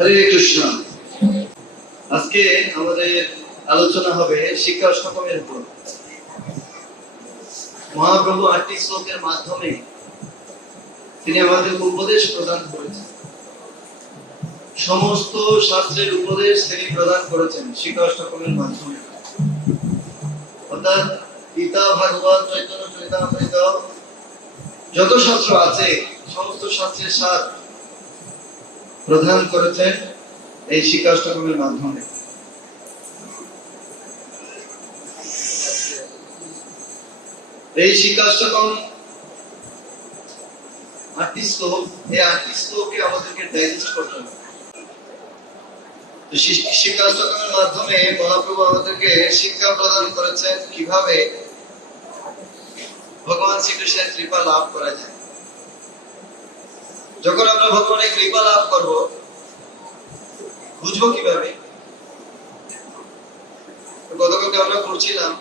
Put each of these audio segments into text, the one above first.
হরে কৃষ্ণ। আজকে আমাদের আলোচনা হবে শিক্ষা অষ্টকমের উপর। মহাপ্রভু 8টি শ্লোকের মাধ্যমে তিনি আমাদের উপদেশ প্রদান করেছেন। সমস্ত শাস্ত্রের উপদেশ তিনি প্রদান করেছেন শিক্ষা অষ্টকমের মাধ্যমে। অর্থাৎ গীতা, ভাগবত, চৈতন্য চরিতামৃত যত শাস্ত্র আছে সমস্ত শাস্ত্রের সার প্রদান করেছেন এই শিক্ষা অষ্টকমের মাধ্যমে। এই শিক্ষা অষ্টকম 8টি শ্লোক, এই 8টি শ্লোককে আমাদেরকে ডাইজেস্ট করতে হবে। শিক্ষা অষ্টকমের মাধ্যমে মহাপ্রভু আমাদেরকে শিক্ষা প্রদান করেছেন কিভাবে ভগবান শ্রীকৃষ্ণের কৃপা লাভ করা যায়। যখন আমরা ভগবানের কৃপা লাভ করব বুঝবো কিভাবে? গতকালকে আমরা পড়ছিলাম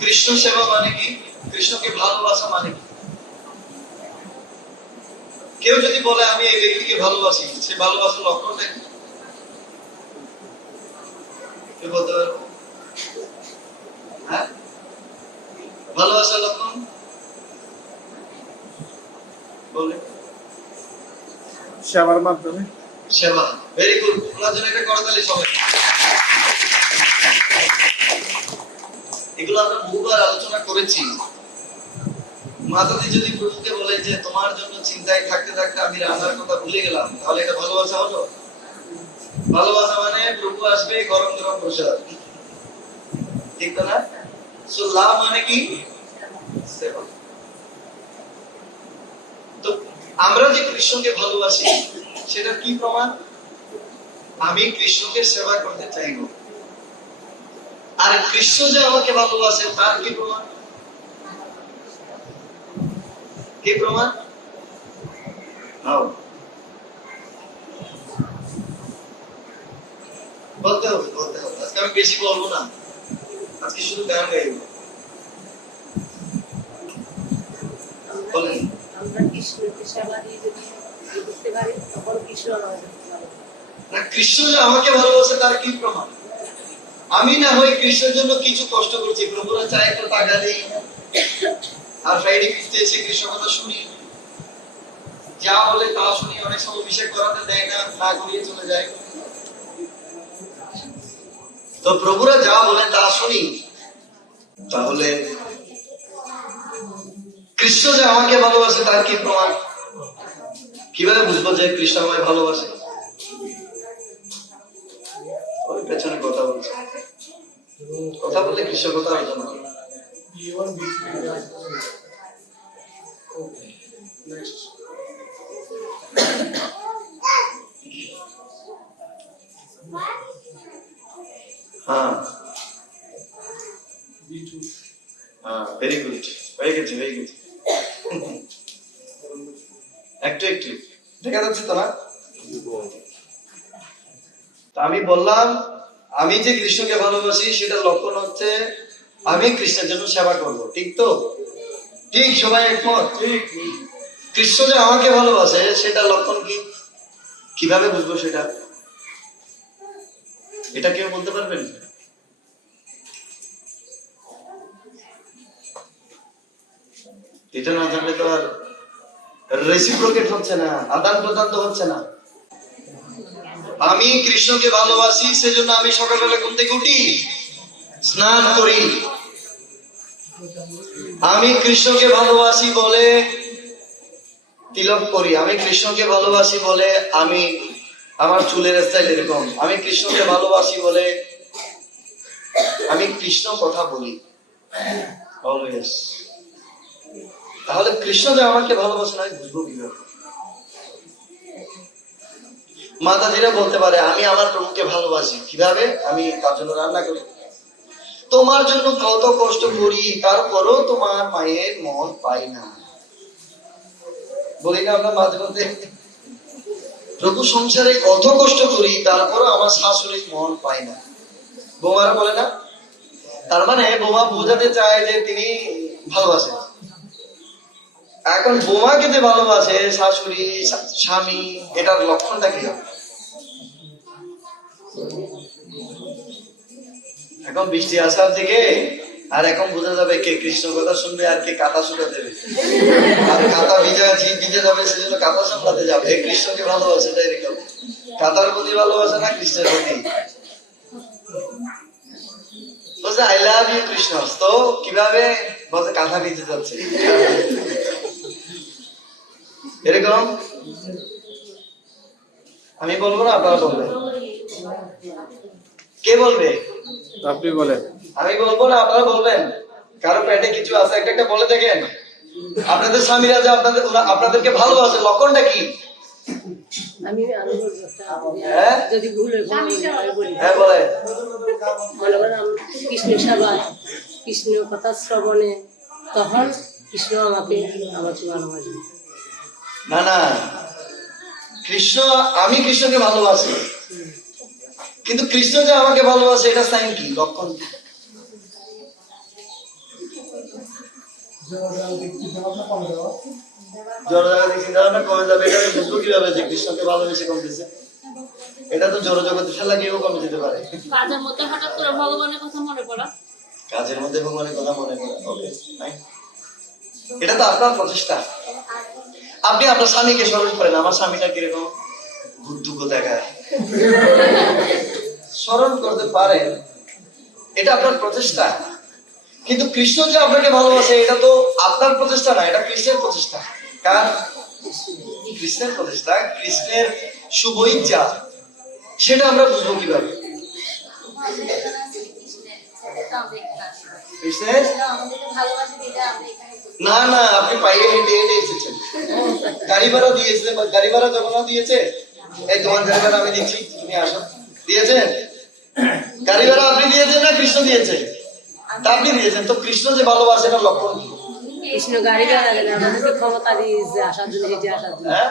কৃষ্ণ সেবা মানে কি, কৃষ্ণকে ভালোবাসা মানে কি। কেউ যদি বলে আমি এই ব্যক্তিকে ভালোবাসি, সে ভালোবাসার লক্ষণটা কি? কেউ বলতে পারবো? হ্যাঁ, ভালোবাসার লক্ষণ বলে সেবার মাধ্যমে। সেবা, ভেরি গুড। ওনার জন্য একটা করতালি সবাই। এগুলো আমরা বহুবার আলোচনা করেছি। মাতাজি যদি প্রভুকে বলে যে তোমার জন্য চিন্তায় থাকতে থাকতে আমি রান্নার কথা ভুলে গেলাম, তাহলে এটা ভালোবাসা হলো? ভালোবাসা মানে প্রভু আসবে গরম গরম প্রসাদ, ঠিক তো না? সো লাভ মানে কি? সেবা। তো আমরা যে কৃষ্ণকে ভালোবাসি সেটা কি প্রমাণ? আমি কৃষ্ণকে সেবা করতে চাইব। আর কৃষ্ণ যে আমাকে ভালোবাসে তার কি প্রমাণ? কি প্রমাণ? বলতে হবে, বলতে হবে। আজকে আমি বেশি বলবো না, আজকে শুধু গান গাইব। বলেন। আমরা কৃষ্ণকে সেবা দিয়ে যদি বুঝতে পারি তখন কৃষ্ণ না, কৃষ্ণ যে আমাকে ভালোবাসে তার কি প্রমাণ? আমি না হয় কৃষ্ণের জন্য কিছু কষ্ট করছি, প্রভুরা চায় একটু টাকা দিই, আর ফ্রাইডে ফিফতে এসে কৃষ্ণ কথা শুনি, যা বলে তা শুনি। অনেক সময় অভিষেক করাতে দেয় না, না করিয়ে চলে যায়। তো প্রভুরা যা বলে তা শুনি, তাহলে কৃষ্ণ যে আমাকে ভালোবাসে তার কি প্রমাণ? কিভাবে বুঝবো যে কৃষ্ণ আমায় ভালোবাসে? ওই পেছনে কথা বলছে, কথা বললে কৃষ্ণ কথা আলোচনা করে। হ্যাঁ হ্যাঁ, ভেরি গুড, হয়ে গেছে, হয়ে গেছে। একটু একটু দেখা যাচ্ছে তো না? আমি বললাম আমি যে কৃষ্ণকে ভালোবাসি সেটা লক্ষণ হচ্ছে আমি কৃষ্ণের জন্য সেবা করব, ঠিক তো? ঠিক, সবাই একমত? ঠিক। কৃষ্ণ যে আমাকে ভালোবাসে সেটা লক্ষণ কি? কিভাবে বুঝবো সেটা? এটা কেউ বলতে পারবেন? এটা না জানলে তো আর রেসিপ্রোকেট হচ্ছে না, আদান প্রদান তো হচ্ছে না। আমি কৃষ্ণকে ভালোবাসি সেজন্য আমি সকালবেলা ঘুম থেকে উঠি, স্নান করি। আমি কৃষ্ণকে ভালোবাসি বলে তিলক করি। আমি কৃষ্ণকে ভালোবাসি বলে আমি আমার চুলের স্টাইল এরকম। আমি কৃষ্ণকে ভালোবাসি বলে আমি কৃষ্ণ কথা বলি অলওয়েজ। তাহলে কৃষ্ণ যে আমাকে ভালোবাসে না বুঝবো কিভাবে? মাতাজিরা বলতে পারে আমি আমার প্রভুকে ভালোবাসি কিভাবে? আমি তার জন্য রান্না করি, তোমার জন্য কত কষ্ট করি, তারপরও তোমার মায়ের মন পাই না। বলি না আমরা মাঝে মধ্যে, প্রভু সংসারে কত কষ্ট করি তারপরও আমার শাশুড়ির মন পাই না। বোমারা বলে না? তার মানে বোমা বোঝাতে চায় যে তিনি ভালোবাসেন। এখন বোমাকে যে ভালোবাসে শাশুড়ি স্বামী, এটার লক্ষণটা কি হবে? এখন বৃষ্টি আসার দিকে, আর এখন বোঝা যাবে কে কৃষ্ণ কথা শুনবে আর কে কাঁথা শুনে দেবে। আর কাঁথা ভিজে যাবে, সেজন্য কাঁথা সামলাতে যাবে। কৃষ্ণকে ভালোবাসে, তাই এরকম কাঁথার প্রতি ভালোবাসে না কৃষ্ণের প্রতি। বলছে আই লাভ ইউ কৃষ্ণ, তো কিভাবে বলছে কাঁথা ভিজে যাচ্ছে এরকম। আমি বলবো না, আপনারা বলবেন? কে বলবে? আপনি বলেন। আমি বলবো না, আপনারা বলবেন? কারো পেটে কিছু আছে, একটা একটা বলে দেখেন। আপনাদের স্বামীরা যে আপনাদেরকে ভালোবাসে, লক্ষণটা কি? আমি বলবো একটা, হ্যাঁ? যদি ভুল হয় ক্ষমা করবেন, আমি বলি। হ্যাঁ বলে। মনে করেন আমি কৃষ্ণ সেবায়, কৃষ্ণ কথা শ্রবণে, তখন কৃষ্ণ আমাকে ভালোবাসবে। না না, আমি কৃষ্ণকে ভালোবাসি, কিন্তু কৃষ্ণ যে আমাকে ভালোবাসে এটা সাইন কি, লক্ষণ কি? জড়জাগতিক চিন্তা ভাবনা কমে যাবে। এটা আমি বুঝবো কিভাবে যে কৃষ্ণকে ভালোবেসে কমতেছে? এটা তো জড়জগতে ফেলা গিয়েও কমে যেতে পারে। কাজের মধ্যে হঠাৎ করে ভগবানের কথা মনে পড়া, কাজের মধ্যে ভগবানের কথা মনে করে, ওকে, এটা তো আপনার প্রচেষ্টা। আপনি আপনার স্বামীকে স্মরণ করেন, আমার স্বামীটা কিরকম বুদ্ধুক দেখায়, স্মরণ করতে পারেন, এটা আপনার প্রচেষ্টা। কিন্তু কৃষ্ণ যে আপনাকে ভালোবাসে এটা তো আপনার প্রচেষ্টা না, এটা কৃষ্ণের প্রচেষ্টা। কার? কৃষ্ণের প্রচেষ্টা, কৃষ্ণের শুভ ইচ্ছা। সেটা আমরা বুঝবো কিভাবে? কৃষ্ণের না না, আপনি পাইয়ে হেঁটে হেঁটে এসেছেন, গাড়ি ভাড়া দিয়েছিলেন, গাড়ি ভাড়া যখন দিয়েছে, এই তোমার গাড়ি ভাড়া আমি দিচ্ছি, তুমি আসো, দিয়েছেন? গাড়ি ভাড়া আপনি দিয়েছেন না কৃষ্ণ দিয়েছে? তা আপনি দিয়েছেন, তো কৃষ্ণ যে ভালোবাসে এটার লক্ষণ কি? কৃষ্ণ গাড়ি বেড়া গেলে আমাদেরকে ক্ষমতা দিয়েছে আসার জন্য, হেঁটে আসার জন্য। হ্যাঁ,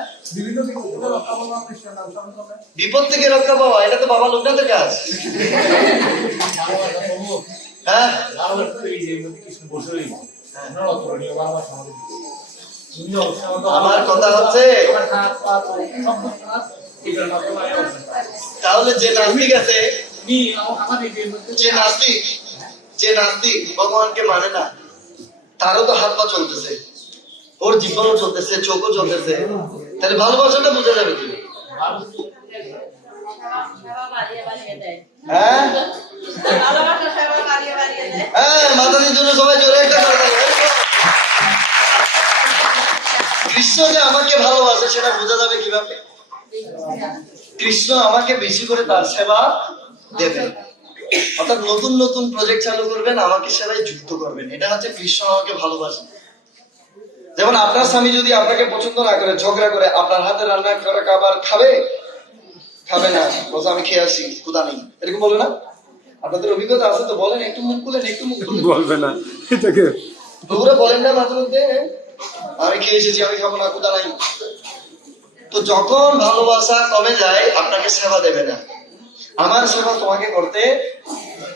বিপদ থেকে রক্ষা পাওয়া, এটা তো বাবা লোকনাথের কাজ। হ্যাঁ, আমার কথা হচ্ছে, তাহলে যে নাস্তিক আছে, যে নাস্তিক ভগবানকে মানে না, তারও তো হাত পা চলতেছে, ওর জীবনও চলতেছে, চোখও চলতেছে, তাহলে ভালোবাসাটা বোঝা যাবে কি? হ্যাঁ হ্যাঁ, মাতাদের জন্য সবাই জোরে একটা করে দেয়। কৃষ্ণ যে আমাকে ভালোবাসে সেটা বোঝা যাবে কিভাবে? কৃষ্ণ আমাকে বেশি করে তার সেবা দেবেন, অর্থাৎ নতুন নতুন প্রজেক্ট চালু করবেন, আমাকে সেবায় যুক্ত করবেন। এটা হচ্ছে কৃষ্ণ আমাকে ভালোবাসে। যেমন আপনার স্বামী যদি আপনাকে পছন্দ না করে, ঝগড়া করে, আপনার হাতে রান্না করা খাবার খাবে না, বলছে আমি খেয়ে আসি, ক্ষুধা নেই, এরকম বলে না? আপনাদের অভিজ্ঞতা আছে তো, বলেন, একটু মুখ খুলেন, একটু মুখ খুলেন। বলবে না এটাকে, বগুড়া বলেন না মাঝে মধ্যে, আমি খেয়ে এসেছি, আমি খাবো না, ক্ষুধা নাই। তো যখন ভালোবাসা কমে যায়, আপনাকে সেবা দেবে না, আমার সেবা তোমাকে করতে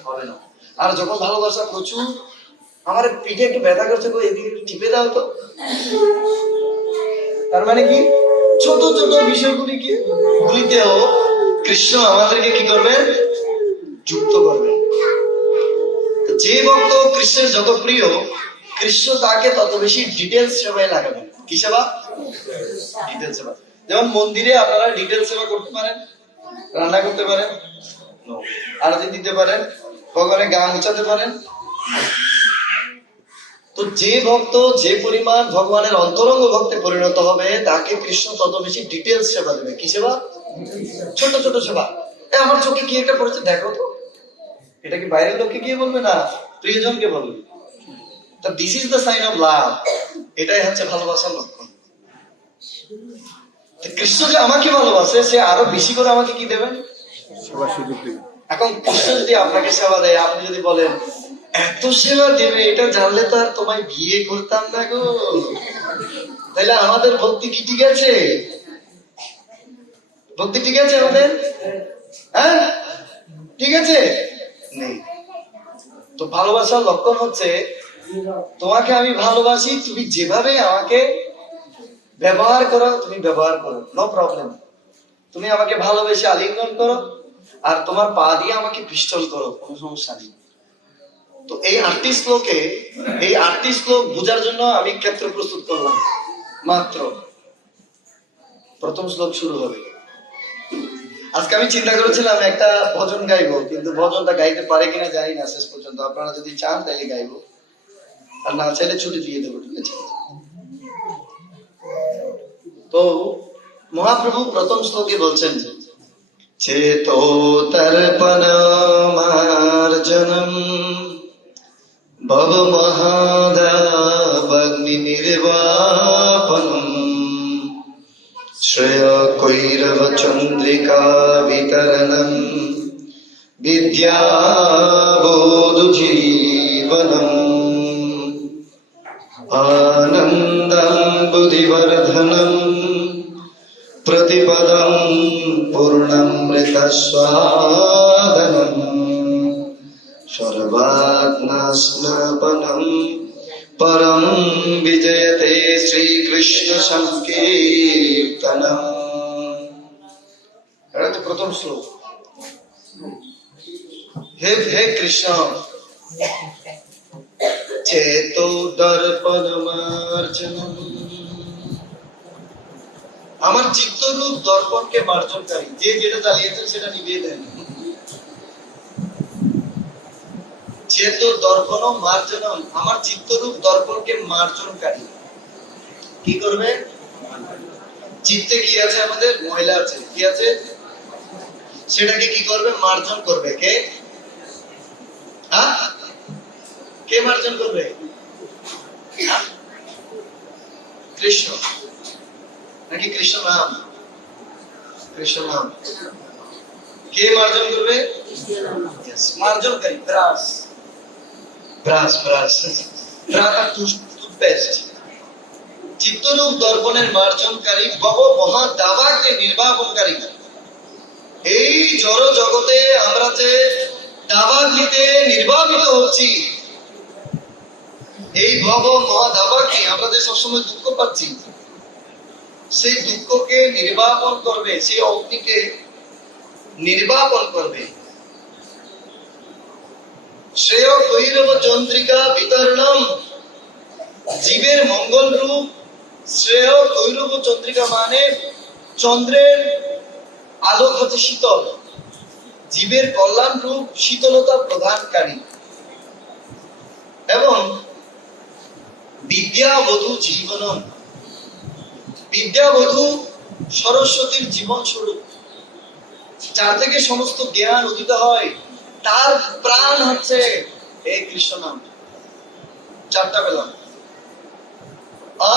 হবে না। আর যখন ভালোবাসা প্রচুর, আমার পিঠে একটু ব্যথা করছে, এদিকে একটু টিপে দাও তো, তার মানে কি? ছোট ছোট বিষয়গুলিতেও কৃষ্ণ আমাদেরকে কি করবেন? যুক্ত করবেন। যে ভক্ত কৃষ্ণের যত প্রিয়, কৃষ্ণ তাকে তত বেশি ডিটেলস সেবায় লাগাবেন। কি সেবা? ডিটেলস সেবা। যেমন মন্দিরে আপনারা ডিটেলস সেবা করতে পারেন, রান্না করতে পারেন, আরতি দিতে পারেন, ভগবানের গান উচ্চাতে পারেন। তো যে ভক্ত যে পরিমাণ ভগবানের অন্তরঙ্গ ভক্তে পরিণত হবে, তাকে কৃষ্ণ তত বেশি ডিটেলস সেবা দেবে। কি সেবা? ছোট ছোট সেবা। আমার চোখে কি একটা পড়েছে, দেখো তো, এটা কি বাইরের লোককে গিয়ে বলবে না, প্রিয়জনকে বলবে। তো this is the sign of love. এটাই হচ্ছে ভালোবাসার লক্ষণ। কৃষ্ণ যে আমাকে ভালোবাসে, সে আরো বেশি করে আমাকে কি দেবেন? সেবা সুযোগ দেবে। এখন কৃষ্ণ যদি আপনাকে সেবা দেয়, আপনি যদি বলেন এত সেবা দেবে, এটা জানলে তো আর তোমায় বিয়ে করতাম না গো, তাহলে আমাদের ভক্তি কি ঠিক আছে? ভক্তি ঠিক আছে আমাদের? হ্যাঁ, ঠিক আছে? নেই। তো ভালোবাসার লক্ষণ হচ্ছে, তোমাকে আমি ভালোবাসি, তুমি যেভাবে আমাকে ব্যবহার করো, তুমি ব্যবহার করো, নো প্রবলেম। তুমি আমাকে ভালোবেসে আলিঙ্গন করো, আর তোমার পা দিয়ে আমাকে পিষ্টল করো, কোনো সমস্যা নেই। তো এই 8টি শ্লোক বোঝার জন্য আমি ক্ষেত্র প্রস্তুত করলাম। মাত্র প্রথম শ্লোক শুরু হবে। আজকে আমি চিন্তা করেছিলাম একটা ভজন গাইবো, কিন্তু ভজনটা গাইতে পারে কিনা জানি না শেষ পর্যন্ত। আপনারা যদি চান তাহলে গাইবো, আর না চাইলে ছুটি দিয়ে দেবো, ঠিক আছে? তো মহাপ্রভু প্রথম শ্লোকে বলছেন, চেতো তর্পণমার্জনম ভব মহাদাবগ্নি নির্বাপনম শ্রেয় কৈরব চন্দ্রিকা বিতরণম বিদ্যা বোধু জীবনম আনন্দম বুদ্ধিবর্ধনম প্রতিপদম পূর্ণমৃতস্বাদনম সর্বাত্মস্নপনম পরম বিজয়তে শ্রীকৃষ্ণ সংকীর্তনম। এটা হচ্ছে প্রথম শ্লোক। হে হে কৃষ্ণ, চেতো দর্পণমার্জনম, আমার চিত্তরূপ দর্পণকে মার্জনকারী। যে যেটা জ্বালিয়েছেন সেটা নিভিয়ে দেন। চেতো দর্পণ মার্জনম, আমার চিত্তরূপ দর্পণকে মার্জনকারী। কি করবে? চিত্তে কি আছে? আমাদের ময়লা আছে, কি আছে? সেটাকে কি করবে? মার্জন করবে। কে? কে মার্জন করবে? কৃষ্ণ, নাকি কৃষ্ণ নাম? কৃষ্ণ নাম। কে মার্জন করবে? মার্জনকারী। Brush, brush, brush, toothpaste. চিত্তরূপ দর্পণের মার্জনকারী, বহ মহা দাবাকে নির্বাপনকারী। এই জড় জগতে আমরা যে দাবাগ্নিতে নির্বাপিত হচ্ছি, এই ভব মহা দাবাগ্নি, আমরা যে সবসময় দুঃখ পাচ্ছি, সেই দুঃখকে নির্বাপন করবে, সেই অগ্নিকে নির্বাপন করবে। শ্রেয় গৈরব চন্দ্রিকা বিতরণম, জীবের মঙ্গল রূপ। শ্রেয় গৈরব চন্দ্রিকা মানে চন্দ্রের আলোক হচ্ছে শীতল, জীবের কল্যাণ রূপ শীতলতা প্রদানকারী। এবং বিদ্যাবধূ জীবনম, বিদ্যাবধূ সরস্বতীর জীবন স্বরূপ, যার থেকে সমস্ত জ্ঞান উদিত হয়, তার প্রাণ হচ্ছে এই কৃষ্ণ নাম। চারটা পেলাম।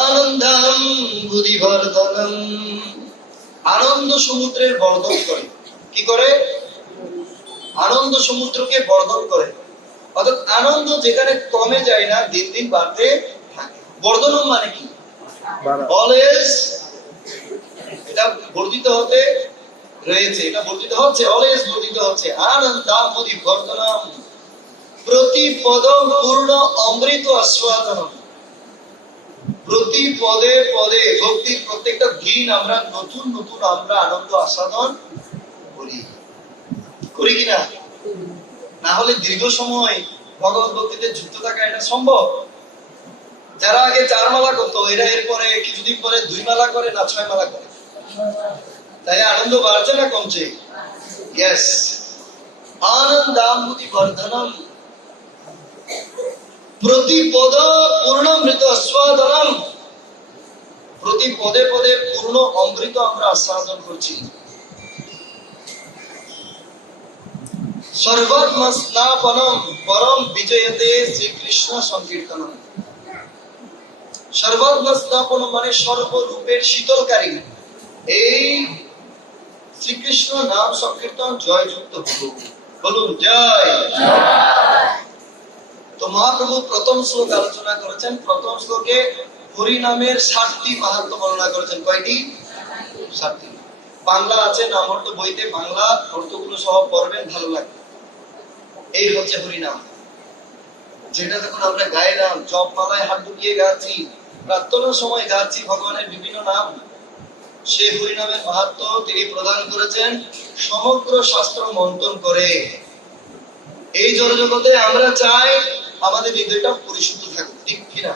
আনন্দম বুদ্ধিবর্ধনম, আনন্দ সমুদ্রের বর্ধন করে। কি করে? আনন্দ সমুদ্রকে বর্ধন করে। অর্থাৎ আনন্দ যেখানে কমে যায় না, দিন দিন বাড়তে থাকে। বর্ধনম মানে কি? অলওয়েজ এটা বর্ধিত হতে রয়েছে, এটা বর্ধিত হচ্ছে, অলওয়েজ বর্ধিত হচ্ছে। আনন্দম বুদ্ধিবর্ধনম প্রতি পদম পূর্ণ অমৃত আস্বাদনম, প্রতি পদে পদে ভক্তির প্রত্যেকটা দিন আমরা নতুন নতুন আমরা আনন্দ আস্বাদন করি, করি কিনা? না হলে দীর্ঘ সময় ভগবত ভক্তিতে যুক্ত থাকা এটা সম্ভব? যারা আগে 4 মালা করতো, এরা এরপরে কিছুদিন পরে 2 মালা করে, না 6 মালা করে। তাই আনন্দ বাড়ছে না কমছে? ইয়েস। আনন্দামৃতি বর্ধনম প্রতি পদ পূর্ণামৃত আস্বাদনম, প্রতি পদে পদে পূর্ণ অমৃত আমরা আস্বাদন করছি। সর্বাত্মস্নাপনম পরম বিজয়তে শ্রীকৃষ্ণ সংকীর্তনম। সর্বাত্মস্নাপন মানে সর্বরূপের শীতলকারী। এই শ্রীকৃষ্ণ নাম সংকীর্তন জয়যুক্ত হল। বলুন জয়। তো মহাপ্রভু প্রথম শ্লোক আলোচনা করেছেন। প্রথম শ্লোকে হরি নামের 60টি মাহাত্ম্য বর্ণনা করেছেন। কয়টি? 60টি। বাংলা আছে নামহট্ট বইতে, বাংলা অর্থগুলো সহ পড়বেন, ভালো লাগবে। এই হচ্ছে হরি নাম, যেটা যখন আমরা গাইলাম, জপ মালায় হাত ঢুকিয়ে গাচ্ছি, প্রার্থনার সময় গাচ্ছি ভগবানের বিভিন্ন নাম, সেই হরিনামের মাহাত্ম তিনি প্রদান করেছেন সমগ্র শাস্ত্র মন্থন করে। এই জড়জগতে আমরা চাই আমাদের হৃদয়টা পরিশুদ্ধ থাকুক, ঠিক কিনা?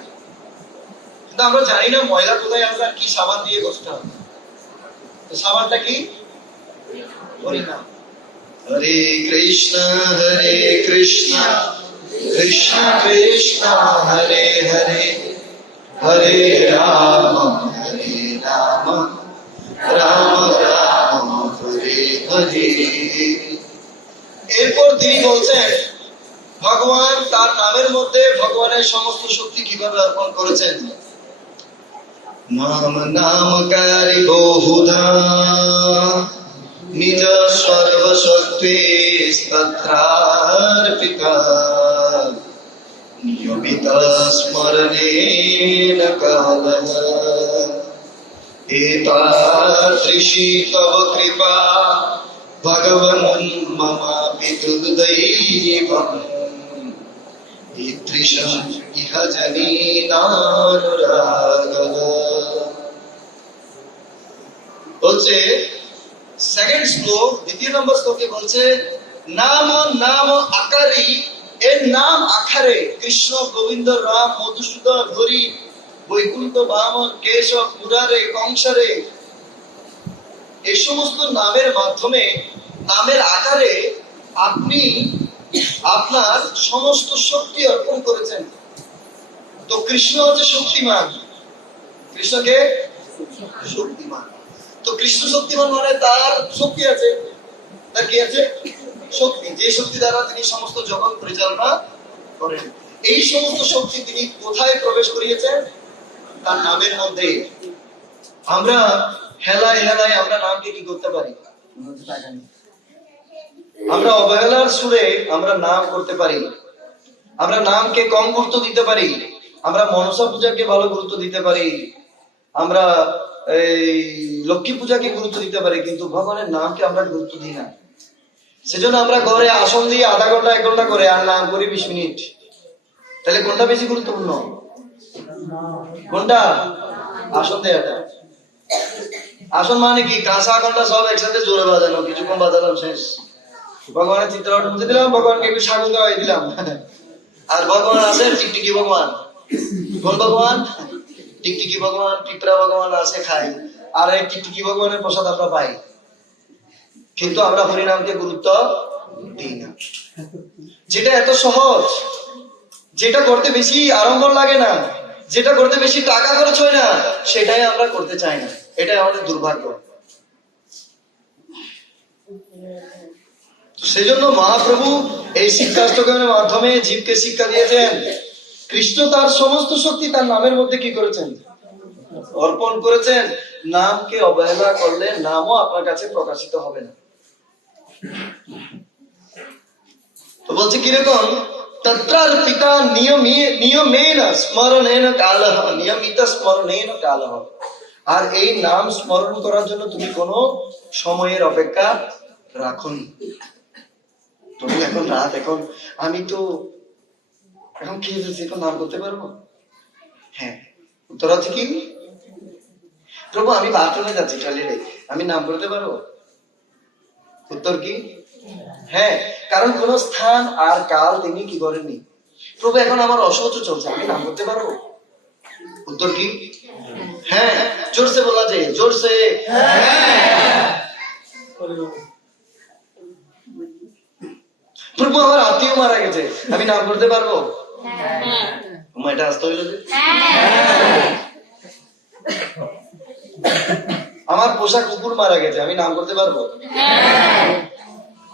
কিন্তু আমরা জানি না ময়লা কোথায় আছে আর কি সাবান দিয়ে ঘষতে হবে। তো সাবানটা কি? হরিনাম। হরে কৃষ্ণ কৃষ্ণ কৃষ্ণ হরে হরে, হরে রাম রাম রাম হরে হরে। এরপর তিনি বলছেন ভগবান তার নামের মধ্যে ভগবানের সমস্ত শক্তি কিভাবে অর্পণ করেছেন। নাম নামকারী বহুধা নিজ সর্বশক্তি স্তোত্রার্পিতা নিয়মিত স্মরণেন কালঃ এতাদৃশী তব কৃপা ভগবন মমাপি তুদৈবম ঈদৃশম ইহ জনীনানুরাগঃ। বলছে সেকেন্ড শ্লোক, দ্বিতীয় নম্বর শ্লোকে বলছে নাম নাম আকারে, এর নাম আকারে কৃষ্ণ গোবিন্দ রাম মধুসূদন হরি বৈকুণ্ঠ বামন কেশব মুরারে কংসারে, এই সমস্ত নামের মাধ্যমে নামের আকারে আপনি আপনার সমস্ত শক্তি অর্পণ করেছেন। তো কৃষ্ণ হচ্ছে শক্তিমান, কৃষ্ণকে শক্তিমান। তো কৃষ্ণ শক্তিমান মানে তার শক্তি আছে, তার কি আছে? শক্তি, যে শক্তি দ্বারা তিনি সমস্ত জগৎ পরিচালনা করেন। এই সমস্ত শক্তি তিনি কোথায় প্রবেশ করিয়েছেন? তার নামের মধ্যে। আমরা হেলায় হেলায় আমরা নামকে কি করতে পারি? আমরা অবহেলার সুরে আমরা নাম করতে পারি, আমরা নামকে কম গুরুত্ব দিতে পারি, আমরা মনসা পূজাকে ভালো গুরুত্ব দিতে পারি, আমরা এই লক্ষ্মী পূজাকে গুরুত্ব দিতে পারি, কিন্তু ভগবানের নামকে আমরা গুরুত্ব দিই না। সেজন্য আমরা ঘরে আসন দিয়ে আধা ঘন্টা 1 ঘন্টা করে আর নাম করি 20 মিনিট। তাহলে কোনটা বেশি গুরুত্বপূর্ণ? কোনটা? আসন দেয়াটা। আসন মানে কি? কাঁসা ঘন্টা সব একসাথে জোরে বাজানো, কিছুক্ষণ বাজালাম শেষ। ভগবানের চিত্রপট মুছে দিলাম, ভগবানকে একটু সাগর গাওয়াই দিলাম। আর ভগবান আছে টিকটিকি ভগবান। কোন ভগবান? টিকটিকি ভগবান, পিঁপড়া ভগবান আছে খাই, আর এই টিকটিকি ভগবানের প্রসাদ আমরা পাই, কিন্তু আমরা হরিনামকে গুরুত্ব দিই না। যেটা এত সহজ, যেটা করতে বেশি আড়ম্বর লাগে না, যেটা করতে বেশি টাকা খরচ হয় না, সেটাই আমরা করতে চাই না। এটাই আমাদের দুর্ভাগ্য। সেজন্য মহাপ্রভু এই শিক্ষাষ্টকের মাধ্যমে জীবকে শিক্ষা দিয়েছেন। কৃষ্ণ তার সমস্ত শক্তি তার নামের মধ্যে কি করেছেন? অর্পণ করেছেন। নামকে অবহেলা করলে নামও আপনার কাছে প্রকাশিত হবে না। তো বলছে কিরকম? তত্রার্পিতা নিয়মেন স্মরণেন কালঃ, নিয়মিত স্মরণেন কালঃ। আর এই নাম স্মরণ করার জন্য তুমি কোনো সময়ের অপেক্ষা রাখোনি। তুমি এখন রাত, এখন আমি তো এখন খেয়ে ফেলছি, এখন নাম করতে পারবো? হ্যাঁ। উত্তর হচ্ছে কি? প্রভু আমি বাথরুমে যাচ্ছি, টয়লেটে, আমি নাম করতে পারবো? উত্তর কি? হ্যাঁ। কারণ কোন স্থান আর কাল তিনি কি করেননি। প্রভু এখন আমার অসহ্য চলছে, আমি নাম করতে পারবো? উত্তর কি? হ্যাঁ। জোরসে বলা যায়, জোরসে। প্রভু আমার আত্মীয় মারা গেছে, আমি নাম করতে পারবো? এটা আসতে হইল যে আমার পোষা কুকুর মারা গেছে, আমি নাম করতে পারবো?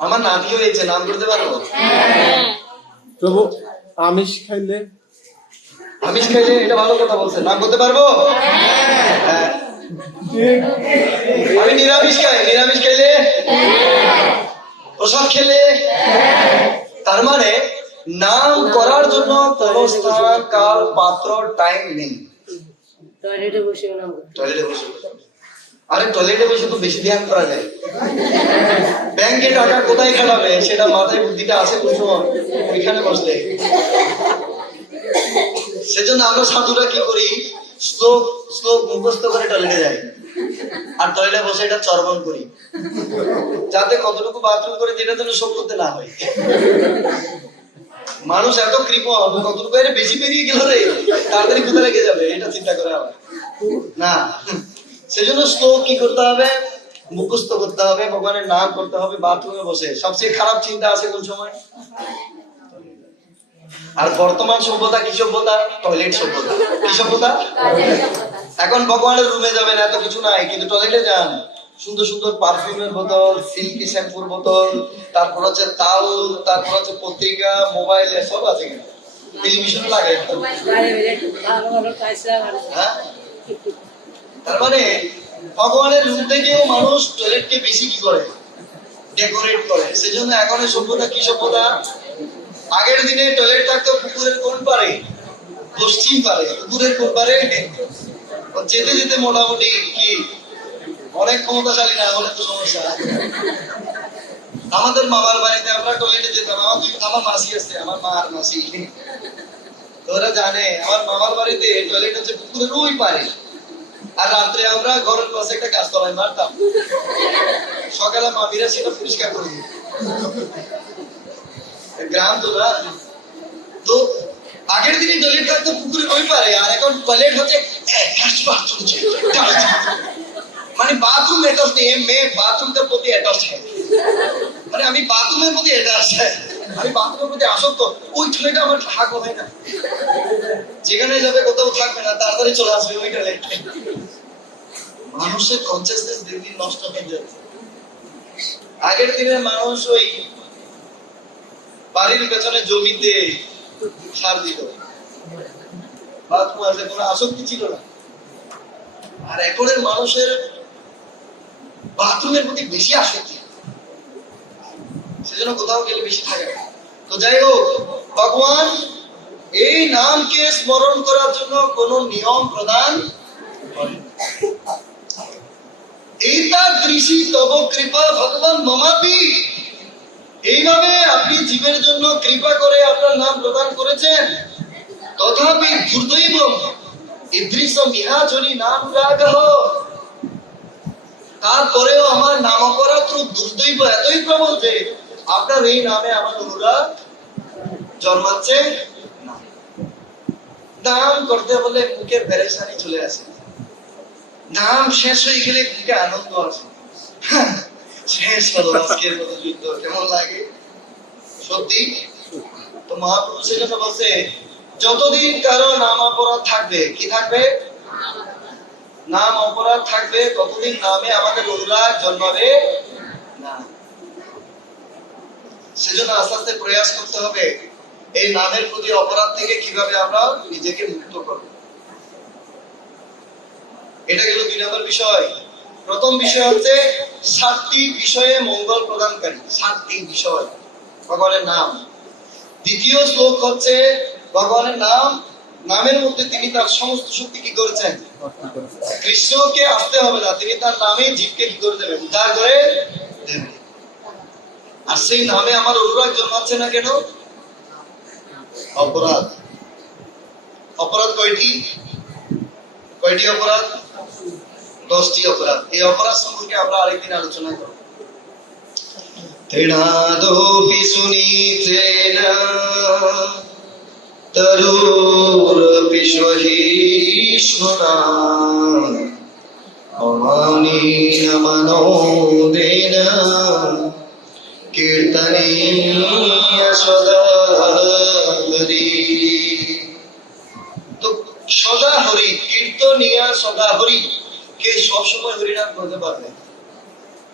আমার নাতি হয়েছে, নাম করতে পারবো? প্রভু আমিষ খাইলে, আমিষ খাইলে, এটা ভালো কথা বলছে, নাম করতে পারবো? হ্যাঁ। আমি নিরামিষ খাই, নিরামিষ খাইলে, প্রসাদ খেলে। তার মানে নাম করার জন্য কোন স্থান কাল পাত্র টাইম নেই। টয়লেটে বসে নাম করতে। টয়লেটে বসে, আরে টয়লেটে বসে তো বেশি ধ্যান করা যায়। ব্যাংকে টাকা কোথায় খাটাবে সেটা মাথায় বুদ্ধিটা আছে কোন সময়? ওইখানে বসলে। সেজন্য আমরা সাধুরা কি করি? শ্লোক শ্লোক মুখস্থ করে টয়লেটে যাই, আর টয়লেটে বসে এটা চর্বণ করি, যাতে কতটুকু বাথরুম করে যেটা যেন শোক করতে না হয়। মানুষ এত কৃপণ, কতটুকু এর বেশি বেরিয়ে গেল রে, তাড়াতাড়ি কোথায় লেগে যাবে, এটা চিন্তা করে আবার না। সেজন্য শ্লোক কি করতে হবে, মুখস্থ করতে হবে, ভগবানের নাম করতে হবে বাথরুমে বসে। সবচেয়ে খারাপ চিন্তা আছে কোন সময়? আর বর্তমান সভ্যতা কি সভ্যতা? টয়লেট সভ্যতা। কি সভ্যতা? এখন ভগবানের রুমে যাবেন, এত কিছু নাই, কিন্তু টয়লেটে যান, সুন্দর সুন্দর পারফিউমের বোতল, সিল্কি শ্যাম্পুর বোতল, তারপর হচ্ছে তাউল, তারপর হচ্ছে পত্রিকা, মোবাইল, সব আছে কিনা, টেলিভিশন লাগে। হ্যাঁ, তার মানে ভগবানের রুম থেকেও মানুষ টয়লেটকে বেশি কি করে, ডেকোরেট করে। সেজন্য এখন সভ্যতা কি সভ্যতা? আগের দিনে টয়লেট থাকতো পুকুরের কোন পারে, পশ্চিম পারে, পুকুরের কোন পারে, যেতে যেতে মোটামুটি কি অনেক ক্ষমতাশালী না হলে তো সমস্যা। আমাদের মামার বাড়িতে আমরা টয়লেটে যেতাম, আমার মাসি আছে, আমার মা আর মাসি, ওরা জানে আমার মামার বাড়িতে টয়লেট হচ্ছে পুকুরের ওই পারে। আর রাত্রে আমরা ঘরের পাশে একটা গাছতলায় মারতাম, সকালে মামিরা সেটা পরিষ্কার করে দিত। গ্রাম তো না। তো আগের দিনে টয়লেট থাকতো পুকুরের ওই পারে, আর এখন টয়লেট হচ্ছে মানে বাথরুম অ্যাটাচ নেই, মেয়ে বাথরুমের প্রতি অ্যাটাচ হয়, মানে আমি বাথরুমের প্রতি অ্যাটাচ, আমি বাথরুমের প্রতি আসক্ত। ওই টয়লেটে আমার থাকবো হয় না, যেখানে যাবে কোথাও থাকবে না, তাড়াতাড়ি চলে আসবে ওই টয়লেটে। মানুষের কনসিয়াসনেস দিন দিন নষ্ট হয়ে যাচ্ছে। আগের দিনের মানুষ ওই বাড়ির পেছনে জমিতে সার দিত, বাথরুম আছে, কোনো আসক্তি ছিল না। আর এখনের মানুষের বাথরুমের প্রতি বেশি আসক্তি, সেজন্য কোথাও গেলে বেশি থাকে না। তো যাই হোক, ভগবান এই নামকে স্মরণ করার জন্য কোন নিয়ম প্রদান করেন। এইটা দৃশি তব কৃপা ভগবান মমাপি, এইভাবে আপনি জীবের জন্য কৃপা করে আপনার নাম প্রদান করেছেন। তথাপি দুর্দৈবম ইদৃশম ইহা জনি নাম রাগহ, তারপরেও আমার নাম অপরাধ দুর্দৈব এতই প্রবল যে আপনার এই নামে আমার অনুরাগ জন্মাচ্ছে না। নাম করতে বলে মুখে পেরেশানি চলে আসে, নাম শেষ হয়ে গেলে মুখে আনন্দ আসে। শেষ হলো আজকের মতো যুদ্ধ, কেমন লাগে সত্যি। তো মহাপ্রভু সেজন্য বলছে, যতদিন কারো নাম অপরাধ থাকবে, কি থাকবে, নাম অপরাধ থাকবে, ততদিন নামে আমাদের অনুরাগ জন্মাবে না। সেজন্য আস্তে আস্তে প্রয়াস করতে হবে এই নামের প্রতি অপরাধ থেকে কিভাবে আমরা নিজেকে মুক্ত করব। এটা গেল 2 নম্বর বিষয়। প্রথম বিষয় হচ্ছে 7টি বিষয়ে মঙ্গল প্রদানকারী, 7টি বিষয় ভগবানের নাম। দ্বিতীয় শ্লোক হচ্ছে ভগবানের নাম, নামের মধ্যে তিনি তার সমস্ত শক্তি কি করেছেন, কৃষ্ণকে আসতে হবে না, তিনি তার নামে জীবকে কি করে দেবেন, উদ্ধার করে দেবেন। আর সেই নামে আমার অনুরাগ জন্মাচ্ছে না কেন, অপরাধ। অপরাধ কয়টি, কয়টি অপরাধ, 10টি অপরাধ। এই অপরাধ সম্পর্কে আমরা আরেকদিন আলোচনা করব। তৃণাদোপি সুনীতেন তরুরপি সহিষ্ণুনা অমানীন মনোদেন কীর্তনীয় সদা হরি। তো সদা হরি, কীর্তনীয় সদা হরি, কে সবসময় হরিনাম করতে পারবে?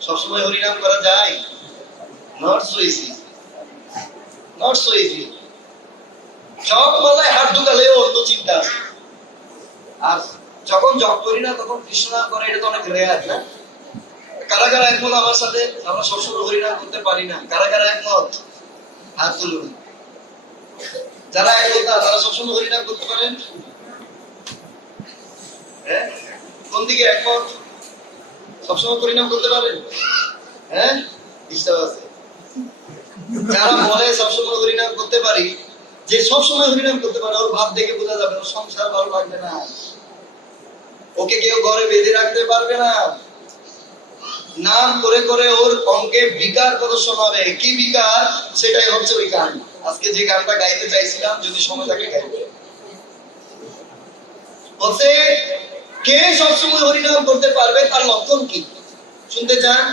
সবসময় হরিনাম করা যায়? Not so easy, not so easy. জপ মালায় হাত ঢুকালেও অন্য চিন্তা আছে, আর যখন জপ করি না তখন কৃষ্ণ নাম করে, এটা তো অনেক রেয়ার না? কারা কারা একমত আমার সাথে, আমরা সবসময় হরিনাম করতে পারি না? কারা কারা একমত হাত তুলুন। যারা একমত না তারা সবসময় হরিনাম করতে পারেন? হ্যাঁ, কোন দিকে একমত? সবসময় হরিনাম করতে পারেন? হ্যাঁ, ডিস্টার্ব আছে। যারা বলে সবসময় হরিনাম করতে পারি, যে সবসময় হরিনাম করতে পারে, ওর ভাব দেখে বোঝা যাবে ওর সংসার ভালো লাগবে না। ওকে কেউ ঘরে বেঁধে রাখতে পারবে না। নাম করে করে ওর অঙ্কে বিকার প্রদর্শন হবে। কি বিকার? সেটাই হচ্ছে ওই গান। আজকে যে গানটা গাইতে চাইছিলাম, যদি সময় থাকে গাইবো। বলছে কে সবসময় হরিনাম করতে পারবে, তার লক্ষণ কি শুনতে চান?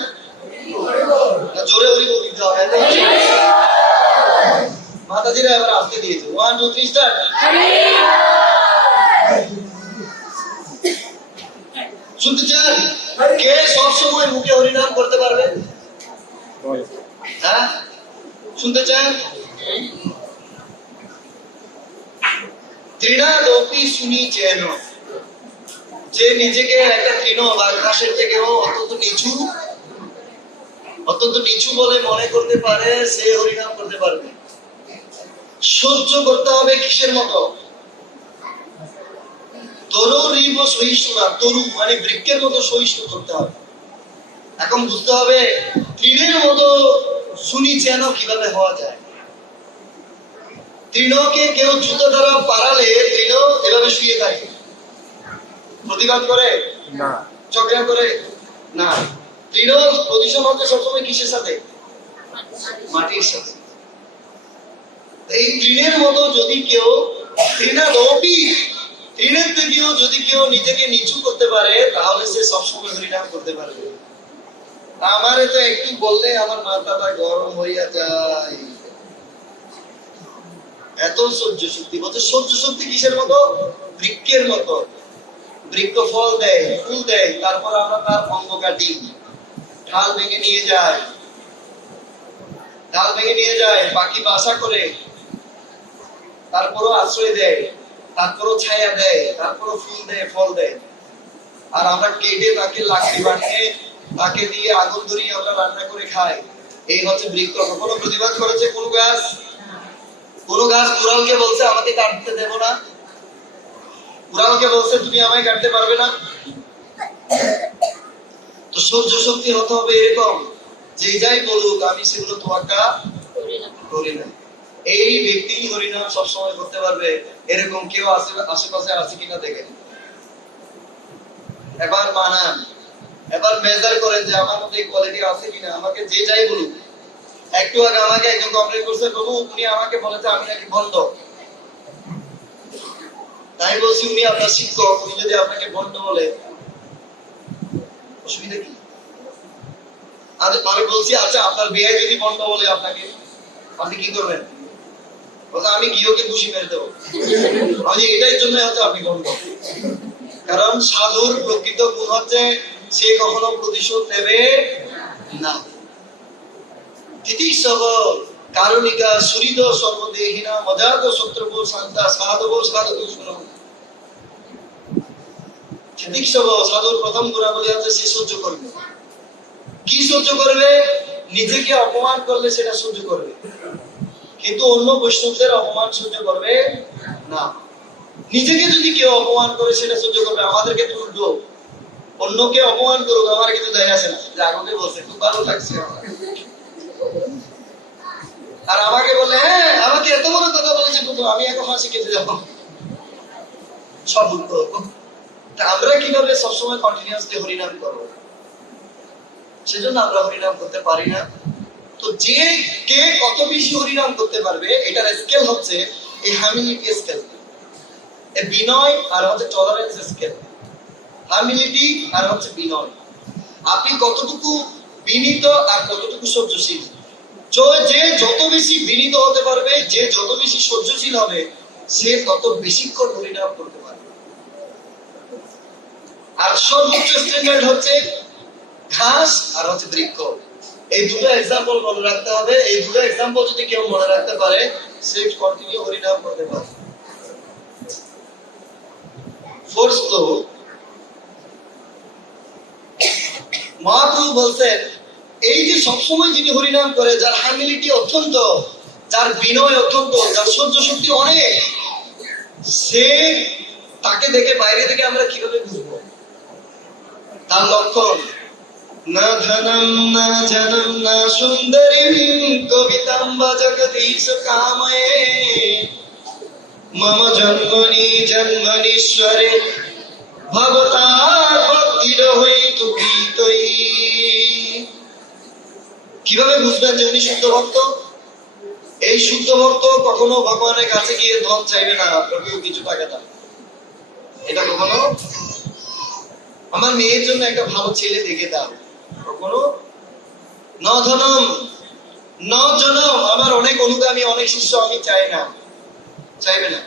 জোরে হরি বল দিতে হবে। মাতাজিরা এবার আসতে দিয়েছে। 1 2 3 স্টার্ট। শুনতে চান কে সবসময় মুখে হরিনাম করতে পারবে? হ্যাঁ, শুনতে চান? তৃণাদপি শুনি চেন, যে নিজেকে একটা তৃণ বা ঘাসের থেকেও অত্যন্ত নিচু বলে মনে করতে পারে, সে হরিনাম করতে পারবে। সহ্য করতে হবে কিসের মতো? তরুরীব সহিষ্ণুতা, তরু মানে বৃক্ষের মতো সহিষ্ণু করতে হবে। এখন বুঝতে হবে তৃণের মতো শুনি যেন কিভাবে হওয়া যায়। তৃণকে কেউ জুতো দ্বারা পারালে তৃণ এভাবে শুয়ে থাকে, প্রতিবাদ করে না, ঝগড়া করে না। তৃণ পজিশন হচ্ছে সবসময় কিসের সাথে? মাটির সাথে। এই তৃণের মতো যদি কেউ তৃণের থেকেও যদি কেউ নিজেকে নিচু করতে পারে, তাহলে সে সবসময় হরিনাম করতে পারবে। আমারে তো একটু বললে আমার মাথাটা গরম হইয়া যায়। এত সহ্য শক্তি। বলছে সহ্য শক্তি কিসের মতো? বৃক্ষের মতো। বৃক্ষ ফল দেয়, ফুল দেয়, তারপর আমরা তার অঙ্গ কাটি, ঢাল ভেঙে নিয়ে যায়, পাখি বাসা করে, তারপরও আশ্রয় দেয়, তারপরও ছায়া দেয়, তারপরও ফুল দেয়, ফল দেয়। আর আমরা কেটে তাকে লাকড়ি বানিয়ে তাকে দিয়ে আগুন ধরিয়ে আমরা রান্না করে খাই। এই হচ্ছে বৃক্ষ। কখনো প্রতিবাদ করেছে কোন গাছ? কোন গাছ কুড়ালকে বলছে আমাকে কাটতে দেব না? কুড়ালকে বলছে তুমি আমায় কাটতে পারবে না? তো সহ্য শক্তি হতে হবে এরকম, যে যাই বলুক আমি সেগুলো তোয়াক্কা করি না। এই ব্যক্তি হরিনাম সবসময় করতে পারবে। এরকম কেউ আশেপাশে আছে কিনা দেখেন। এবার মানান, এবার মেজার করেন যে আমার মধ্যে কোয়ালিটি আছে কিনা। আমাকে যে যাই বলুক, একটু আগে আমাকে একজন কমপ্লেন করছে, প্রভু উনি আমাকে বলেছে আমি নাকি ভণ্ড। তাই বলছি উনি আপনার শিক্ষক, উনি যদি আপনাকে ভণ্ড বলে অসুবিধা কি? আমি বলছি আচ্ছা আপনার বিয়ে যদি ভণ্ড বলে আপনাকে, আপনি কি করবেন? বলতে আমি গিয়েকে খুশি মেরে দেবো। আমি এটার জন্য হচ্ছে আপনি ভণ্ড। কারণ সাধুর প্রকৃত গুণ হচ্ছে সে কখনো প্রতিশোধ নেবে না। তিতিসব কারণিকা সুরিদ সর্বদেহিনা মজাত শত্রুব শান্তা সাধব সাধুষ্ণ। তিতিসব সাধুর প্রথম গুণাবলী হচ্ছে সে সহ্য করবে। কি সহ্য করবে? নিজেকে অপমান করলে সেটা সহ্য করবে, কিন্তু অন্য বৈষ্ণবদের অপমান সহ্য করবে না। নিজেকে যদি কেউ অপমান করে সেটা সহ্য করবে। আমাদেরকে তো উল্টো, অন্যকে অপমান করুক আমার কিছু যায় আসে না। আগে বলছে খুব ভালো লাগছে আর আমাকে বললে হ্যাঁ আমাকে এত বড় কথা বলেছে কিন্তু আমি এখন হাসি কেটে যাবো, সব উল্টো। আমরা কিভাবে সবসময় কন্টিনিউয়াসলি হরিনাম করবো? সেজন্য আমরা হরিনাম করতে পারি না। তো যে কে কত বেশি হরিনাম করতে পারবে, এটার স্কেল হচ্ছে এই হামিলিটি স্কেল, এই বিনয় আর হচ্ছে টলারেন্স স্কেল। হামিলিটি আর হচ্ছে বিনয়। আপনি কতটুকু বিনীত আর কতটুকু সহ্যশীল। যে যত বেশি বিনীত হতে পারবে, যে যত বেশি সহ্যশীল হবে, সে তত বেশিক্ষণ হরিনাম করতে পারবে। আর সর্বোচ্চ স্ট্যান্ডার্ড হচ্ছে ঘাস আর হচ্ছে বৃক্ষ। এই দুটো এক্সাম্পল মনে রাখতে হবে। এই দুটো এক্সাম্পল যদি কেউ মনে রাখতে পারে, সে কন্টিনিউ হরিনাম করতে পারে। ফোর্থ ফ্লো, মহাপ্রভু বলছেন এই যে সবসময় যিনি হরিনাম করে, যার হামিলিটি অত্যন্ত, যার বিনয় অত্যন্ত, যার সহ্য শক্তি অনেক, সে তাকে দেখে বাইরে থেকে আমরা কিভাবে বুঝবো? তার লক্ষণ না ধনম না জনম না সুন্দরীম কবিতাম বা জগদীশ কাময়ে মম জন্মনি জন্মনীশ্বরে ভগতার ভক্তির হইতু গীতই। কিভাবে বুঝবেন যে উনি শুদ্ধ ভক্ত? এই শুদ্ধ ভক্ত কখনো ভগবানের কাছে গিয়ে ধন চাইবে না, প্রভু কিছু টাকা দাও, এটা কখনো আমার মেয়ের জন্য একটা ভালো ছেলে দেখে দাও, কখনো ন ধনম ন জনম, আমার অনেক অনুগামী অনেক শিষ্য আমি চাই না, চাইবে না।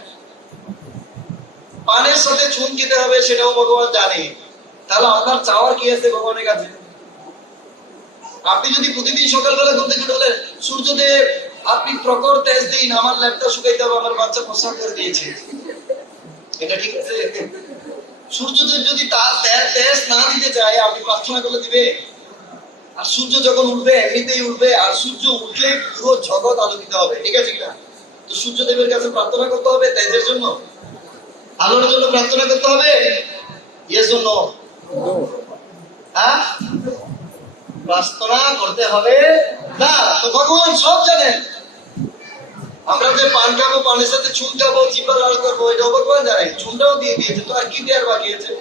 পানের সাথে চুন খেতে হবে সেটাও ভগবান জানে, তাহলে আপনার চাওয়ার কি আছে ভগবানের কাছে? আপনি যদি প্রতিদিন সকালবেলা ঘুম থেকে উঠলেন, সূর্যদেব আপনি প্রখর তেজ দিন, আমার ল্যাপটা শুকাইতে হবে, আমার বাচ্চা প্রস্রাব করে দিয়েছে, এটা ঠিক আছে? সূর্যদেব যদি তার তেজ না দিতে চায়, আপনি প্রার্থনা করলে দিবে? আর সূর্য যখন উঠবে এমনিতেই উঠবে, আর সূর্য উঠলে পুরো জগৎ আলোকিত হবে, ঠিক আছে কিনা? তো সূর্যদেবের কাছে প্রার্থনা করতে হবে তেজের জন্য, আলোর জন্য প্রার্থনা করতে হবে? ইয়েস ও নো? হ্যাঁ, প্রার্থনা করতে হবে না। তো ভগবান সব জানেন। আমরা যে পান খাবো, পানের সাথে চুন খাবো, জিহ্বা লাল করবো, এটাও ভগবান জানে, চুনটাও দিয়ে দিয়েছে, তো আর কি দেওয়ার বাকি আছে?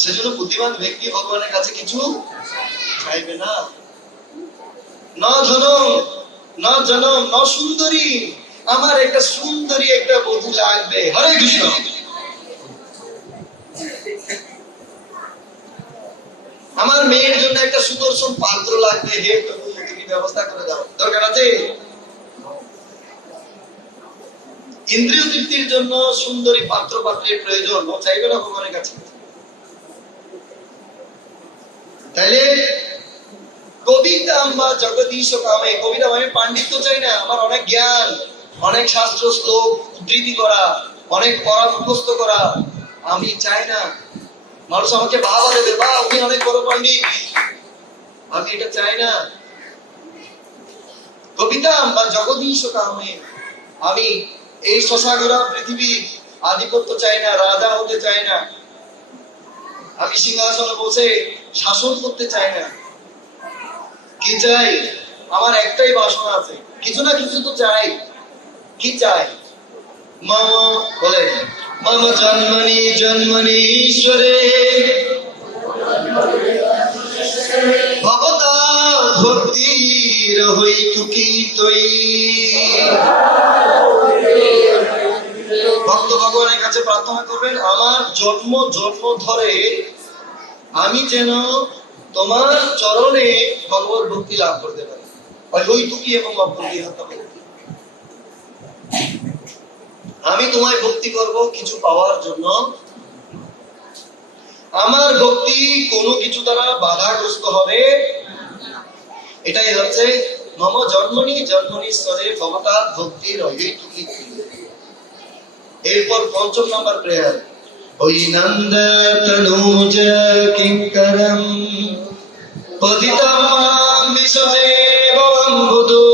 সেজন্য বুদ্ধিমান ব্যক্তি ভগবানের কাছে কিছু চাইবে না। ন ধনম ন জনম ন সুন্দরী, আমার একটা সুন্দরী একটা বধূ লাগবে, হরে কৃষ্ণ। আমার মেয়ের জন্য একটা সুদর্শন পাত্র লাগবে, হে প্রভু তুমি ব্যবস্থা করে দাও, দরকার আছে? ইন্দ্রিয় তৃপ্তির জন্য সুন্দরী পাত্র পাত্রের প্রয়োজন, ও চাইবে না ভগবানের কাছে? তাহলে কবিতা বা জগদীশ কামে, কবিতা আমি পাণ্ডিত্য চাই না, আমার অনেক জ্ঞান, অনেক শাস্ত্র শ্লোক উদ্ধৃতি করা, অনেক পড়া মুখস্থ করা আমি চাই না। মানুষ আমাকে বাবা দেবে, বা উনি অনেক বড় পণ্ডিত, আমি এটা চাই না। কবিতা বা জগদীশ কামে, আমি এই শশাগোরা পৃথিবীর আধিপত্য চাই না, রাজা হতে চাই না, আমি সিংহাসনে বসে শাসন করতে চাই না। কি চাই? আমার একটাই বাসনা আছে, কিছু না কিছু তো চাই। কি চাই? মম, বলেন, মম জন্মনি জন্মনি ঈশ্বরে ভগতা ভক্তির হইতু কীর্তই। ভক্ত ভগবানের কাছে প্রার্থনা করবেন, আমার জন্ম জন্ম ধরে আমি যেন তোমার চরণে ভগবত ভক্তি লাভ করতে পারি। হইতুকি এবং অভক্তি হতে পারে। আমি তোমায় ভক্তি করব কিছু পাওয়ার জন্য, আমার ভক্তি কোনো কিছু দ্বারা বাধাগ্রস্ত হবে, এটাই হচ্ছে মম জন্মনি জন্মনি স্তরে ভগবতা ভক্তির হইতুকি। এরপর পঞ্চম নাম্বার প্রেয়ার, ওই নন্দ তনুজ কিঙ্করম পতিতাম বিশ্বদেবম্বুদো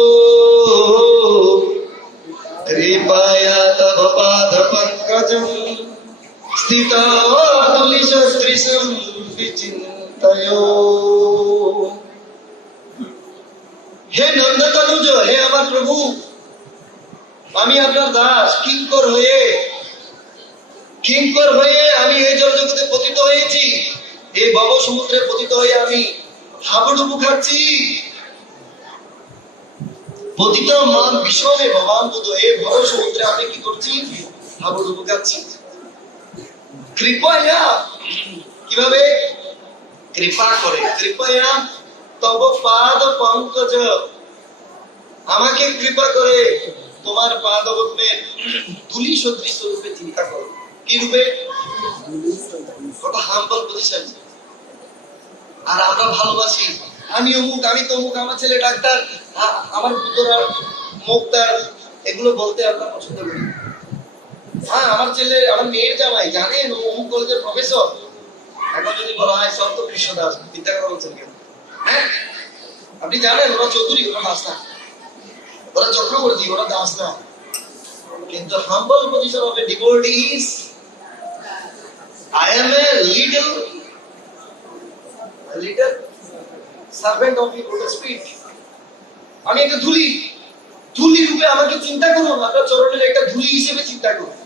কৃপয়া তব পাদ পঙ্কজম স্থিতা তুলিসদৃশম বিচিন্তয়ো। হে নন্দ তনুজ, হে আমার প্রভু, আমি আপনার দাস, কিঙ্কর হয়ে আমি এই জগতে পতিত হয়েছি, এই ভব সমুদ্রে পতিত হয়ে আমি হাবুডুবু খাচ্ছি। পতিত মান বিষমে ভবান বুধ, এই ভব সমুদ্রে আমি কি করছি? হাবুডুবু খাচ্ছি। কৃপয়া, কিভাবে? কৃপা করে, কৃপয়া তব পাদ পঙ্কজ, আমাকে কৃপা করে তোমার পাদপদ্মের ধূলি সদৃশ রূপে চিন্তা করো। কি রূপে? কত হাম্বল পজিশন। আর আমরা ভালোবাসি, আমি অমুক, আমি তমুক, আমার ছেলে ডাক্তার, আমার পুত্ররা মুক্তার, এগুলো বলতে আমরা পছন্দ করি। হ্যাঁ, আমার ছেলে, আমার মেয়ের জামাই, জানেন অমুক কলেজের প্রফেসর। এখন যদি বলা হয় সন্ত কৃষ্ণ দাস, চিন্তা করা বলছেন কেন? হ্যাঁ, আপনি জানেন ওরা চৌধুরী, ওরা দাস না, ওরা চক্রবর্তী, ওরা দাস না। কিন্তু humble position of a devotee is, I am a little servant of your lotus feet. আমি একটা ধুলি রূপে আমাকে চিন্তা করুন, আপনার চরণের একটা ধুলি হিসেবে চিন্তা করুন।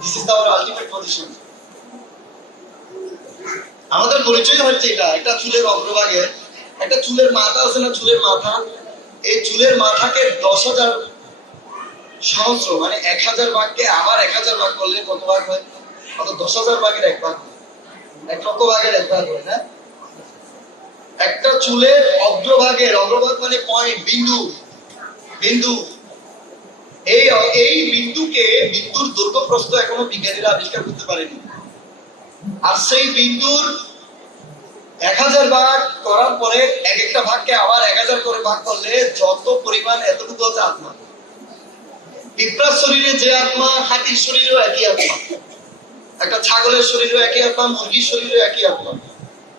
This is our ultimate position. আমাদের পরিচয় হচ্ছে এটা, একটা চুলের অগ্রভাগে একটা চুলের মাথা আছে না, চুলের মাথা, এই চুলের মাথাকে 10,000 সহস্র মানে 1,000 ভাগকে আবার 1,000 ভাগ করলে কত ভাগ হয়? কত? 10,000 ভাগের 1 ভাগ, 1 লক্ষ ভাগের 1 ভাগ হয় না? একটা চুলের অগ্রভাগের, অগ্রভাগ মানে পয়েন্ট, বিন্দু, বিন্দু, এই এই বিন্দুকে, বিন্দুর দৈর্ঘ্য প্রস্থ এখনো বিজ্ঞানীরা আবিষ্কার করতে পারেনি। আর সেই বিন্দুর 1,000 ভাগ করার পরে এক একটা ভাগকে আবার 1,000 করে ভাগ করলে যত পরিমাণ, এতটুকু হচ্ছে আত্মা। পিঁপড়ার শরীরে যে আত্মা, হাতির শরীরেও একই আত্মা, একটা ছাগলের শরীরেও একই আত্মা, মুরগির শরীরেও একই আত্মা,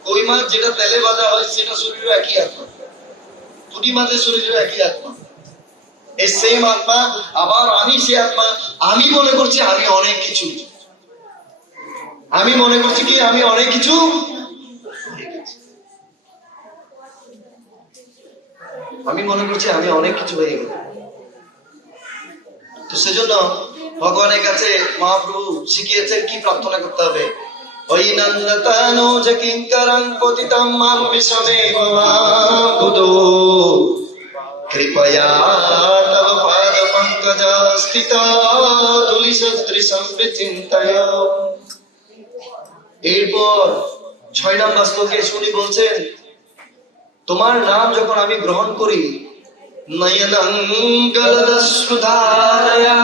কই মাছ যেটা তেলে ভাজা হয় সেটা শরীরেও একই আত্মা, পুঁটি মাছের শরীরেও একই আত্মা। এই সেম আত্মা। আবার আমি সে আত্মা, আমি মনে করছি আমি অনেক কিছু, আমি মনে করছি কি আমি অনেক কিছু, আমি মনে করছি আমি অনেক কিছু হয়ে গেল। তো সেজন্য ভগবানের কাছে মহাপ্রভু শিখিয়েছেন কি প্রার্থনা করতে হবে। ওই নন্দতানো যে কিঙ্করং পতিতম মাম বিশ্বমেব মাবুদো কৃপয়া তব পাদ পঙ্কজ স্থিত ধুলি সদৃশম বিচিন্তয়। এরপর 6 নম্বর শ্লোকে শুনি বলছেন, তোমার নাম যখন আমি গ্রহণ করি, নয়নং গলদস্রুধারয়া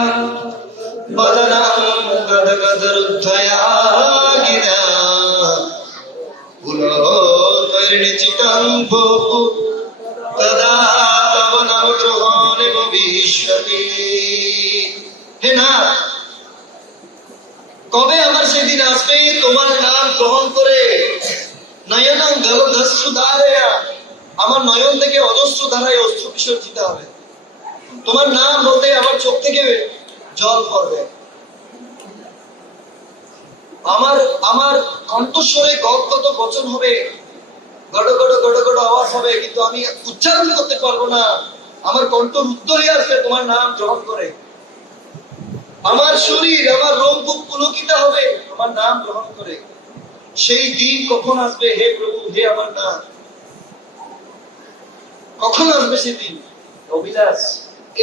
বদনং গদগদরুদ্ধয়া গিরা পুনর্নিচিতং ভূ তদা তব নবগ্রহণে ভবিষ্যতি। হে নাথ, কবে আমার সেদিন আসবে তোমার নাম গ্রহণ করে? নয়নং গলদস্রুধারয়া, আমার নয়ন থেকে অজস্র ধারায় অশ্রু বিসর্জিত হবে। তোমার নাম বলতে আমার চোখ থেকে জল পড়বে। আমার আমার কণ্ঠস্বরে গদগদ বচন হবে, গড় গড় গড় গড় আওয়াজ হবে, কিন্তু আমি উচ্চারণ করতে পারবো না। আমার কণ্ঠ রুদ্ধ হয়ে আসবে তোমার নাম গ্রহণ করে। আমার শরীর, আমার রোম বুক পুলকিত হবে তোমার নাম গ্রহণ করে। সেই দিন কখন আসবে হে প্রভু, হে আমার নাম, কখন আসবে সেদিন? অভিলাষ,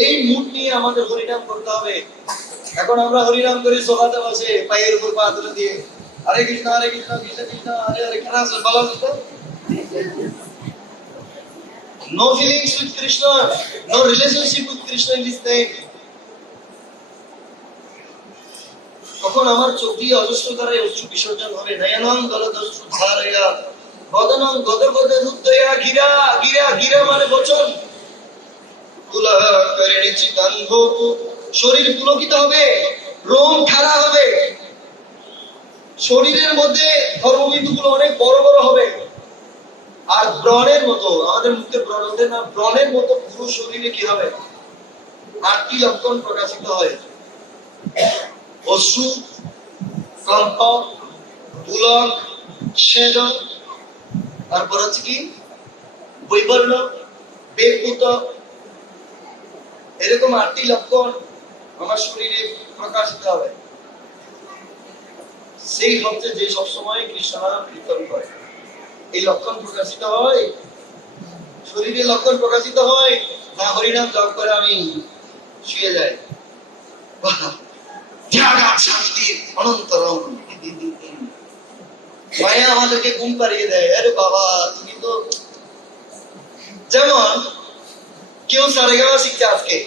এই মুড নিয়ে আমাদের হরিনাম করতে হবে। এখন আমরা হরিনাম করি সোফাতে বসে, পায়ের উপর পা তুলে দিয়ে, হরে কৃষ্ণ কৃষ্ণ কৃষ্ণ হরে হরে, কেন আসবে বলো তো? No feelings with Krishna, no relationship with Krishna in this name. কখন আমার চোখ দিয়ে অজস্র ধারায় অশ্রু বিসর্জন হবে। নয়নং গলদস্রুধারয়া বদনং গদগদরুদ্ধয়া গিরা, গিরা গিরা মানে বচন, পুলহকরিণীচিতং ভূ, শরীর পুলকিত হবে, রোম খাড়া হবে, শরীরের মধ্যে ধর্মবিন্দুগুলো অনেক বড় বড় হবে। আর ব্রণের মতো, আমাদের মুখের ব্রণ, ওদের না, ব্রণের মতো পুরো শরীরে কি হবে? 8টি লক্ষণ প্রকাশিত হয়। অশ্রু, কম্প, পুলক, স্বেদ, তারপর হচ্ছে কি বৈবর্ণ, বেগপুত, এরকম 8টি লক্ষণ আমার শরীরে প্রকাশিত হবে। সেই হচ্ছে যে সবসময় কৃষ্ণ নাম কীর্তন করে। এই লক্ষণ প্রকাশিত হয়, শরীরে লক্ষণ প্রকাশিত হয় না, হরিনাম জপ করে আমি শুয়ে যাই, ত্যাগ আর শান্তির অনন্তরম। মায়া আমাদেরকে ঘুম পাড়িয়ে দেয়। আরে বাবা, তুমি তো, যেমন কেউ সারেগামা শিখছে আজকে,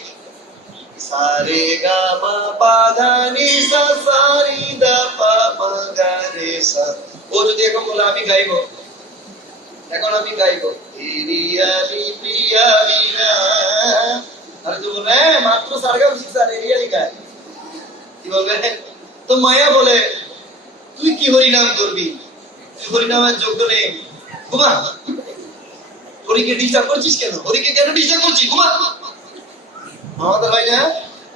সারেগামা পাধা নি সা সারি দা পা মা গা রে সা, ও যদি এখন বলে আমি গাইবো, এখন আমি গাইবো এরিয়ালি প্রিয়া বিনা, আর তুই বলবে মাত্র সারেগামা শিখছে আর এরিয়ালি গায়, কি বলবে? তো মায়া বলে তুই কি হরিনাম করবি, তুই হরিনামের যোগ্য নেই, ঘুমা। হরিকে ডিস্টার্ব করছিস কেন? হরিকে কেন ডিস্টার্ব করছিস? ঘুমা। আমাদের হয় না,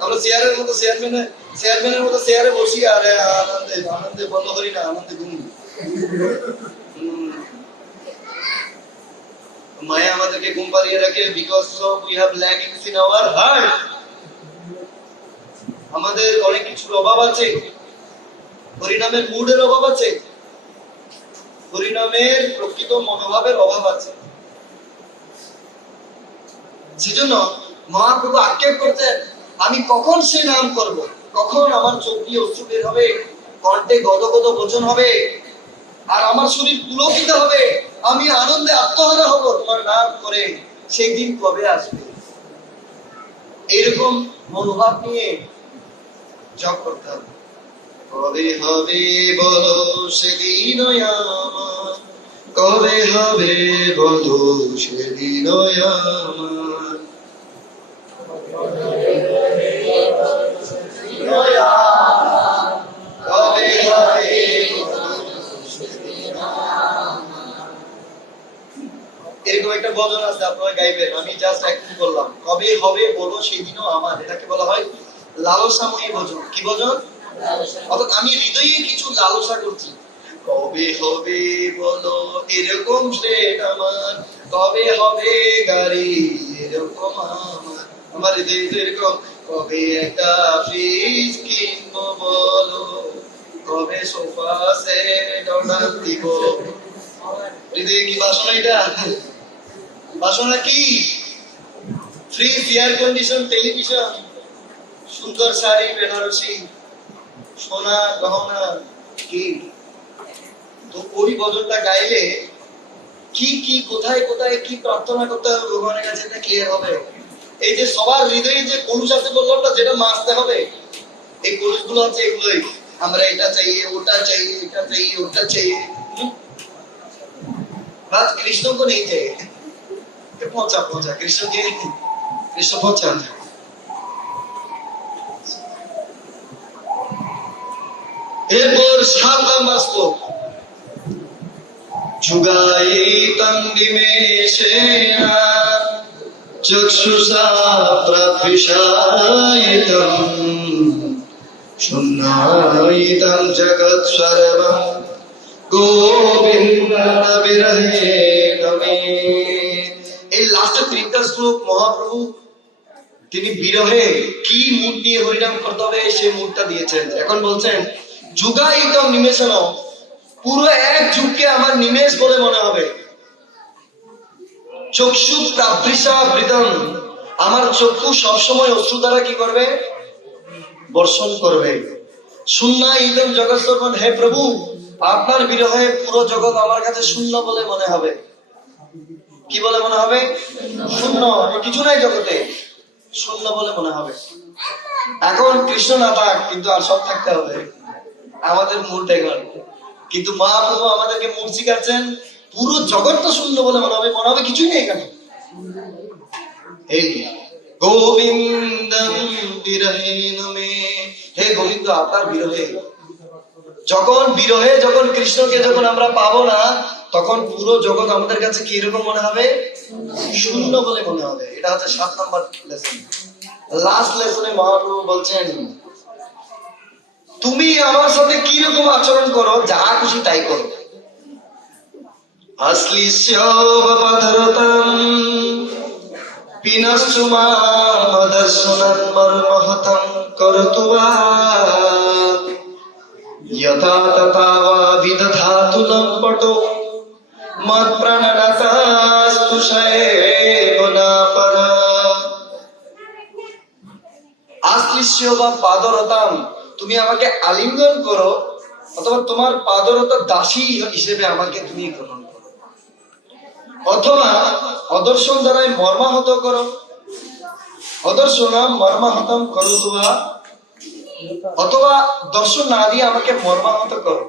আমরা চেয়ারের মতো, চেয়ারম্যানের মতো চেয়ারে বসি আর আনন্দে আনন্দে বন্ধ করি না, আনন্দে ঘুম। মায়া আমাদেরকে ঘুম পাড়িয়ে রাখে, because we have lackings in our heart. আমাদের অনেক কিছুর অভাব আছে, হরিনামের মুডের অভাব আছে, হরিনামের প্রকৃত মনোভাবের অভাব আছে। সেজন্য মহাপ্রভু আক্ষেপ করতেন, আমি কখন সে নাম করব, কখন আমার চোখ দিয়ে অশ্রু বের হবে, কণ্ঠে গদগদ বচন হবে, আর আমার শরীর পুলকিত হবে, আমি আনন্দে আত্মহারা হব তোমার নাম করে, সেই দিন কবে আসবে? এরকম মনোভাব নিয়ে জপ করতে হবে। কবে হবে বলো সেদিন আমার, কবে হবে বলো সেদিন আমার, কবে হবে এরকম একটা ভজন আছে, আপনারা গাইবেন, আমি জাস্ট একটু বললাম। কবে হবে বলো সেদিনও আমার, এটাকে বলা হয় লালসাময়ী ভজন। কি ভজন? অর্থাৎ আমি হৃদয়ে কিছু লালসা করছি, কবে হবে বলো এরকম ফ্লেট আমার, কবে হবে গাড়ি এরকম আমার, আমার হৃদয়ে তো এরকম, কবে একটা ফ্রিজ কিনবো বলো, কবে সোফা সেট অর্ডার দিব। হৃদয়ে কি বাসনা? এটা বাসনা কি? ফ্রিজ, এয়ার কন্ডিশন, টেলিভিশন, সুন্দর শাড়ি, বেনারসি, সোনা গহনা, কি? তো ওই ভজনটা গাইলে কি কি কোথায় কোথায় কি প্রার্থনা করতে হবে ভগবানের কাছে, এটা ক্লিয়ার হবে। এই যে সবার হৃদয়ে যে কলুষ আছে বললাম না, যেটা মাজতে হবে, এই কলুষ গুলো আছে, এগুলোই আমরা এটা চাইয়ে, ওটা চাইয়ে, এটা চাইয়ে, ওটা চাইয়ে। বাস কৃষ্ণ को नहीं चाहिए, पहुंचा पहुंचा कृष्ण के, कृष्ण पहुंचा। এরপর 7 নাম্বার শ্লোক, যুগায়িতং নিমেষেণ চক্ষুষা প্রবিশায়িতং শূন্যায়িতং জগৎ সর্বং গোবিন্দ বিরহে নমে। এই লাস্টের 3টা শ্লোক মহাপ্রভু তিনি বিরহে কি মুড নিয়ে হরিনাম করতে হবে সেই মুডটা দিয়েছেন। এখন বলছেন যুগায়িতম নিমেষণ, পুরো এক যুগকে আমার নিমেষ বলে মনে হবে। চক্ষু প্রাবৃষাবৃতম, আমার চক্ষু সবসময় অশ্রু দ্বারা কি করবে? বর্ষণ করবে। শূন্যায়িতম জগৎ সর্বং, হে প্রভু আপনার বিরহে পুরো জগৎ আমার কাছে শূন্য বলে মনে হবে। কি বলে মনে হবে? শূন্য, কিছু নাই জগতে, শূন্য বলে মনে হবে। এখন কৃষ্ণ না থাক, কিন্তু আর সব থাকতে হবে, আমাদের মূল এখন। কিন্তু মহাপ্রভু আমাদেরকে মূল শিখাচ্ছেন, পুরো জগৎটা শূন্য বলে মনে হবে, মনে হবে কিছুই নেই এখানে। এই গোবিন্দম বিরহে নমে, হে গোবিন্দ আপনার বিরহে, যখন কৃষ্ণকে যখন আমরা পাবো না, তখন পুরো জগৎ আমাদের কাছে কি রকম মনে হবে? শূন্য বলে মনে হবে। এটা হচ্ছে 7 নাম্বার লেসন। লাস্ট লেসনে মহাপ্রভু বলছেন, তুমি আমার সাথে কি রকম আচরণ করো, যা খুশি তাই করো। আশ্লিষ্যবপধরতাম পিনশ্চু মাদর্শনং মর্মহতং করতু বা यथा तथा वा विदधातु लम्पटो मत्प्रणनतास्तु शयेव न परा। আশ্লিষ্য বা পাদরতাম, তুমি আমাকে আলিঙ্গন করো, অথবা তোমার পাদরতা দাসী হিসেবে আমাকে তুমি গ্রহণ করো, অথবা অদর্শন দ্বারাই মর্মাহত করো, অদর্শনাম মর্মাহতম করো, অথবা দর্শন না দিয়ে আমাকে মর্মাহত করো।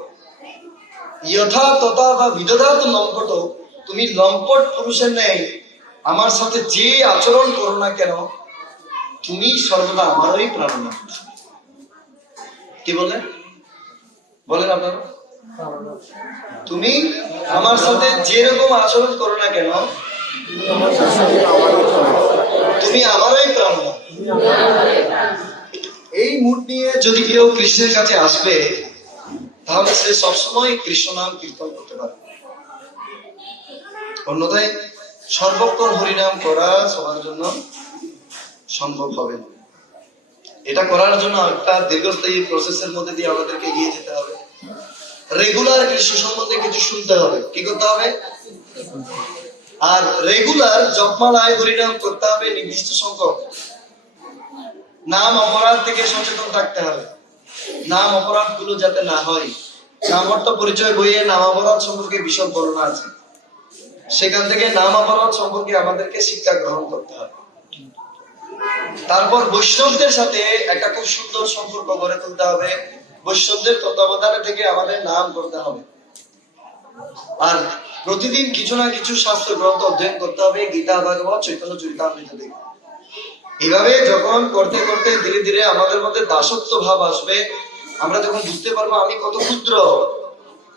যথা তথা বা বিদধাত লম্পট, তুমি লম্পট পুরুষের ন্যায় আমার সাথে যে আচরণ করো না কেন, তুমি সর্বদা আমারই প্রাণনাথ। কি বলেন? বলেন আপনারা, তুমি আমার সাথে যেরকম আচরণ করো না কেন, তুমি আমারই প্রাণনাথ। এই মুড নিয়ে যদি কেউ কৃষ্ণের কাছে আসবে, তাহলে সে সবসময় কৃষ্ণ নাম কীর্তন করতে পারে। অন্যথায় সর্বক্ষণ হরিনাম করা সবার জন্য সম্ভব হবে না। এটা করার জন্য একটা দীর্ঘস্থায়ী প্রসেসের মধ্যে দিয়ে আমাদেরকে এগিয়ে যেতে হবে। রেগুলার কৃষ্ণ সম্বন্ধে কিছু শুনতে হবে। কি করতে হবে? আর রেগুলার জপমালায় হরিনাম করতে হবে নির্দিষ্ট সংখ্যক। নাম অপরাধ থেকে সচেতন থাকতে হবে, নাম অপরাধ গুলো যাতে না হয়। নামর্থ পরিচয় বইয়ে নাম অপরাধ সম্পর্কে বিশদ বর্ণনা আছে, সেখান থেকে নাম অপরাধ সম্পর্কে আমাদেরকে শিক্ষা গ্রহণ করতে হবে। তারপর বৈষ্ণবদের সাথে একটা খুব সুন্দর সম্পর্ক গড়ে তুলতে হবে। বৈষ্ণবদের তত্ত্বাবধানে থেকে আমাদের নাম করতে হবে। আর প্রতিদিন কিছু না কিছু শাস্ত্র গ্রন্থ অধ্যয়ন করতে হবে, গীতা, ভাগবত, চৈতন্য চরিতামৃত থেকে। এভাবে যখন করতে করতে ধীরে ধীরে আমাদের মধ্যে দাসত্ব ভাব আসবে, আমরা যখন বুঝতে পারবো আমি কত ক্ষুদ্র,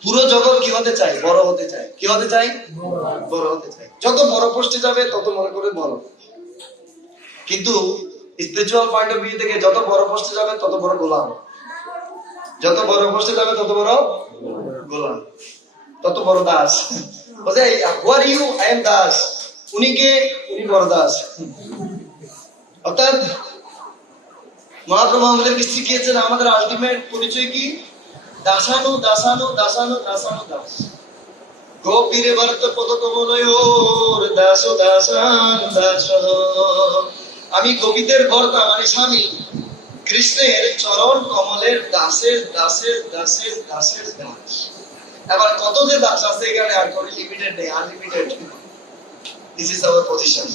পুরো জগৎ কি হতে চাই? বড় হতে চাই। কি হতে চাই? বড় হতে চাই। যত বড় পোস্টে যাবে তত মনে করে বড়। কিন্তু স্পিরিচুয়াল পয়েন্ট অফ ভিউ থেকে যত বড় পোস্টে যাবে তত বড় গোলাম, যত বড় পোস্টে যাবে তত বড় গোলাম, তত বড় দাস। বলছে who are you? I am দাস। উনি কে? উনি বড় দাস। অর্থাৎ মহাপ্রভু আমাদেরকে শিখিয়েছেন আমাদের আলটিমেট পরিচয় কি? দাসানু দাসানু দাসানু দাসানু দাস। গোপীরে ভরত পদ কমলয়োর দাস দাসান দাস। আমি গোপীদের ভর্তা মানে স্বামী, কৃষ্ণের চরণ কমলের দাসের দাসের দাসের দাসের দাস। এবার কত যে দাস আছে এখানে আর কোনো লিমিটেড নেই, unlimited. This is our position.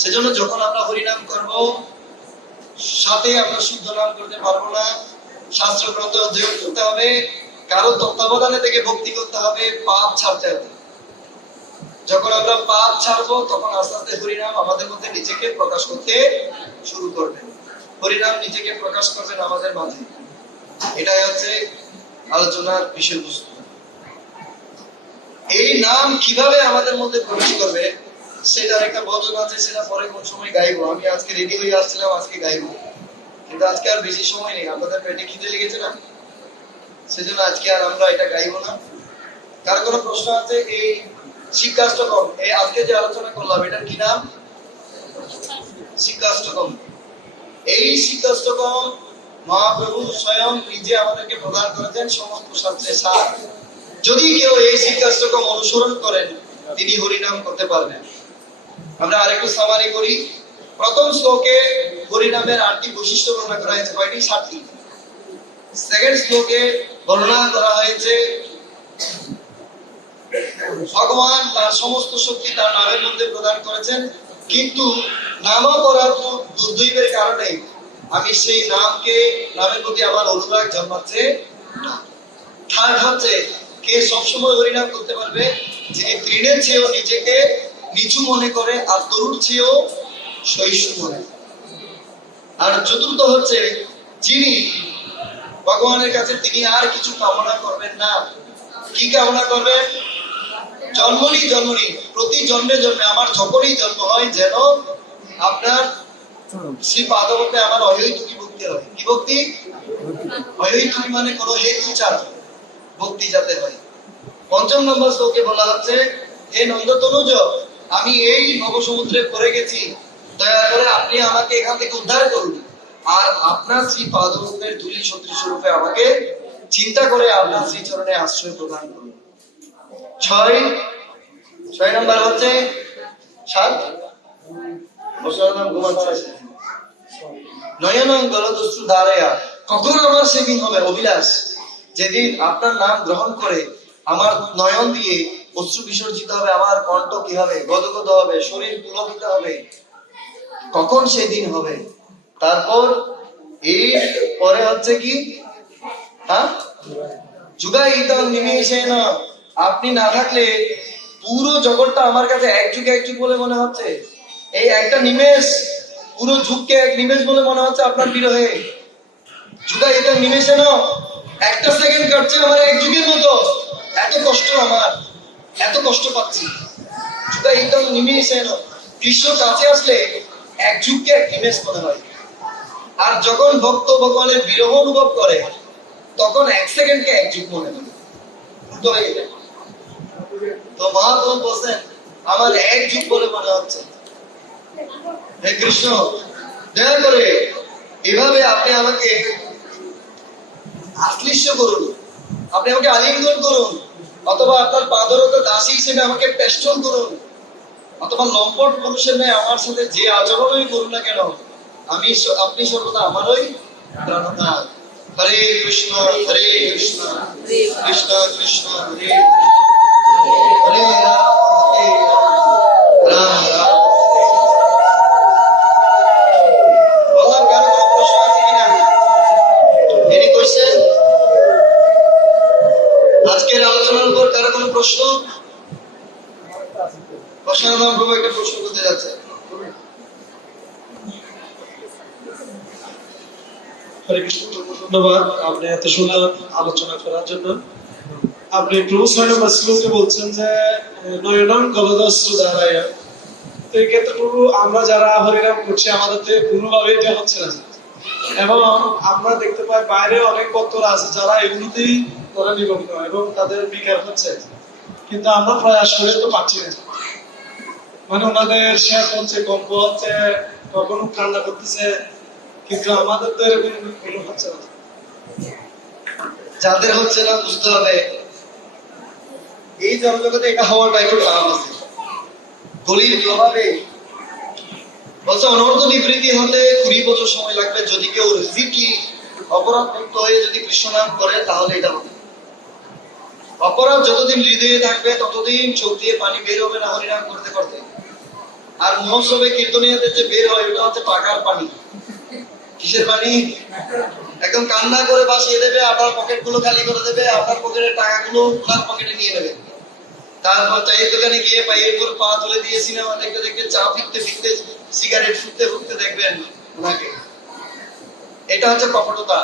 সেজন্য যখন আমরা হরিনাম করব, সাথে আমরা শুদ্ধ নাম করতে পারবো না। শাস্ত্র গ্রন্থ অধ্যয়ন করতে হবে, কারো তত্ত্বাবধানে থেকে ভক্তি করতে হবে, পাপ ছাড়তে হবে। যখন আমরা পাপ ছাড়বো তখন আস্তে আস্তে হরিনাম আমাদের মধ্যে নিজেকে প্রকাশ করতে শুরু করবে। হরিনাম নিজেকে প্রকাশ করবেন আমাদের মাঝে। এটাই হচ্ছে আলোচনার বিষয়বস্তু। এই নাম কিভাবে আমাদের মধ্যে প্রবেশ করবে সেটার একটা বচন আছে, সেটা পরে কোন সময় গাইবো। আমি আজকে রেডি হয়ে আসছিলাম, আজকে গাইবো, কিন্তু আজকে আর বেশি সময় নেই। আপনাদের পেটে খিদে লেগেছে না, সেজন্য আজকে আর আমরা এটা গাইবো না। কার কোনো প্রশ্ন আছে? এই শিক্ষাষ্টকম, এই আজকে যে আলোচনা করলাম এটার কি নাম? শিক্ষাষ্টকম। এই শিক্ষাষ্টকম মহাপ্রভু স্বয়ং নিজে আমাদেরকে প্রদান করেছেন সমস্ত শাস্ত্রের সার। যদি কেউ এই শিক্ষাষ্টকম অনুসরণ করেন তিনি হরিনাম করতে পারবেন। আমরা আরেকটু সামারি করি। প্রথম শ্লোকে হরিনামের 8টি বৈশিষ্ট্য বর্ণনা করা হয়েছে। কয়টি? 7টি। সেকেন্ড শ্লোকে বর্ণনা করা হয়েছে ভগবান তার সমস্ত শক্তি তার নামের মধ্যে প্রদান করেছেন, কিন্তু নামাপরাধ দুর্দৈবের কারণে আমি সেই নামের প্রতি আমার অনুরাগ জন্মাচ্ছে না। থার্ড হচ্ছে কে সবসময় হরিনাম করতে পারবে? যিনি তৃণের চেয়েও নিজেকে নিচু মনে করে আর তরুর চেয়েও সহিষ্ণু মনে। আর চতুর্থ হচ্ছে যিনি ভগবানের কাছে তিনি আর কিছু কামনা করবেন না। কি কামনা করবেন? জন্মনি জন্মনি, প্রতি জন্মে জন্মে আমার যখনই জন্ম হয় যেন আপনার শ্রী পাদপদ্মে আমার অহৈতুকী ভক্তি হয়। কি ভক্তি? অহৈতুকী মানে কোনো হেতু ছাড়া ভক্তি যাতে হয়। পঞ্চম নম্বর শ্লোকে বলা হচ্ছে হে নন্দতনুজ, আমি এই ভবসমুদ্রে পড়ে গেছি, দয়া করে আপনি আমাকে এখান থেকে উদ্ধার করুন আর আপনার শ্রী পাদপদ্মের ধূলি সদৃশ রূপে আমাকে চিন্তা করে আপনার শ্রী চরণে আশ্রয় প্রদান করুন। 6 নম্বর হচ্ছে 7 বছর নাম ঘুমাচ্ছে নয়নং গলদস্রু ধারায়া, কখন আমার সেদিন হবে অভিলাষ, যেদিন আপনার নাম গ্রহণ করে আমার নয়ন দিয়ে অশ্রু বিসর্জিত হবে, আমার কণ্ঠ কি হবে? গদগদ হবে, শরীর পুলকিত হবে। কখন সেই দিন হবে? তারপর এর পরে হচ্ছে কি? হ্যাঁ, যুগায়িতং নিমেষেন, আপনি না থাকলে পুরো জগৎটা আমার কাছে এক যুগ এক যুগ বলে মনে হচ্ছে। এই একটা নিমেষ পুরো যুগকে এক নিমেষ বলে মনে হচ্ছে আপনার বিরহে। যুগায়িতং নিমেষেন, একটা সেকেন্ড কাটছে আমার এক যুগের মতো। এত কষ্ট আমার, এত কষ্ট পাচ্ছি। যুগায়িতং নিমেষেন, কৃষ্ণ কাছে আসলে এক যুগকে এক নিমেষ মনে হয়। আর যখন ভক্ত ভগবানের বিরহ অনুভব করে তখন এক সেকেন্ডকে এক যুগ মনে হয়। তো মহাপ্রভু বলছেন আমার এক যুগ বলে মনে হচ্ছে। হে কৃষ্ণ, দয়া করে এভাবে আপনি আমাকে আশ্লিষ্ট করুন, আপনি আমাকে আলিঙ্গন করুন, অথবা আপনার পাদরত দাসী হিসেবে আমাকে পেষ্টন করুন, অথবা লম্পট পুরুষের ন্যায় আমার সাথে যে আচরণই করুন না কেন, আপনি সর্বদা আমারই প্রাণনাথ। হরে কৃষ্ণ হরে কৃষ্ণ কৃষ্ণ কৃষ্ণ হরে হরে রাম হরে রাম রাম রাম। বললাম কারো কোনো প্রশ্ন আছে কিনা? Any question? আজকের আলোচনার উপর কারো কোনো প্রশ্ন? প্রশ্ন প্রভু একটা প্রশ্ন করতে যাচ্ছে। হরে কৃষ্ণ, ধন্যবাদ আপনি এত সুন্দর আলোচনা করার জন্য। আপনি প্রভু সাইনবা শ্লোকে বলছেন যে নয়নং গলদস্ত্র দ্বারায়। তো এই ক্ষেত্রে প্রভু আমরা যারা হরিনাম করছি আমাদের থেকে কোনোভাবে এটা হচ্ছে না, এবং আমরা দেখতে পাই বাইরে অনেক ভক্তরা আছে যারা এগুলোতেই তারা নিমগ্ন এবং তাদের বিকার হচ্ছে, কিন্তু আমরা প্রয়াস করে তো পাচ্ছি না। মানে ওনাদের শেষ হচ্ছে, গল্প হচ্ছে, কখনো কান্না করতেছে, কিন্তু আমাদের তো এরকম কোনো হচ্ছে না। যাদের হচ্ছে না বুঝতে হবে এই জগতে এটা হওয়াটা একটু টান আছে। দলিল প্রভাবে বলছে অনর্থ নিবৃত্তি হতে 20 বছর সময় লাগবে। যদি কেউ রিজিকলি অপরাধ মুক্ত হয়ে যদি কৃষ্ণ নাম করে তাহলে এটা হবে। অপরাধ যতদিন হৃদয়ে থাকবে ততদিন চোখ দিয়ে পানি বের হবে না হরিনাম করতে করতে। আর মহোৎসবে কীর্তনীয়দের যে বের হয় ওটা হচ্ছে পাকার পানি। কিসের পানি? একদম কান্না করে বাসিয়ে দেবে, আপনার পকেট গুলো খালি করে দেবে, আপনার পকেটের টাকাগুলো ওনার পকেটে নিয়ে নেবে। তারপর চায়ের দোকানে গিয়ে পায়ের উপর পা তুলে দিয়ে সিনেমা দেখতে দেখতে, চা ফিরতে ফিরতে, সিগারেট ফুটতে ফুটতে দেখবেন ওনাকে। এটা হচ্ছে কপটতা।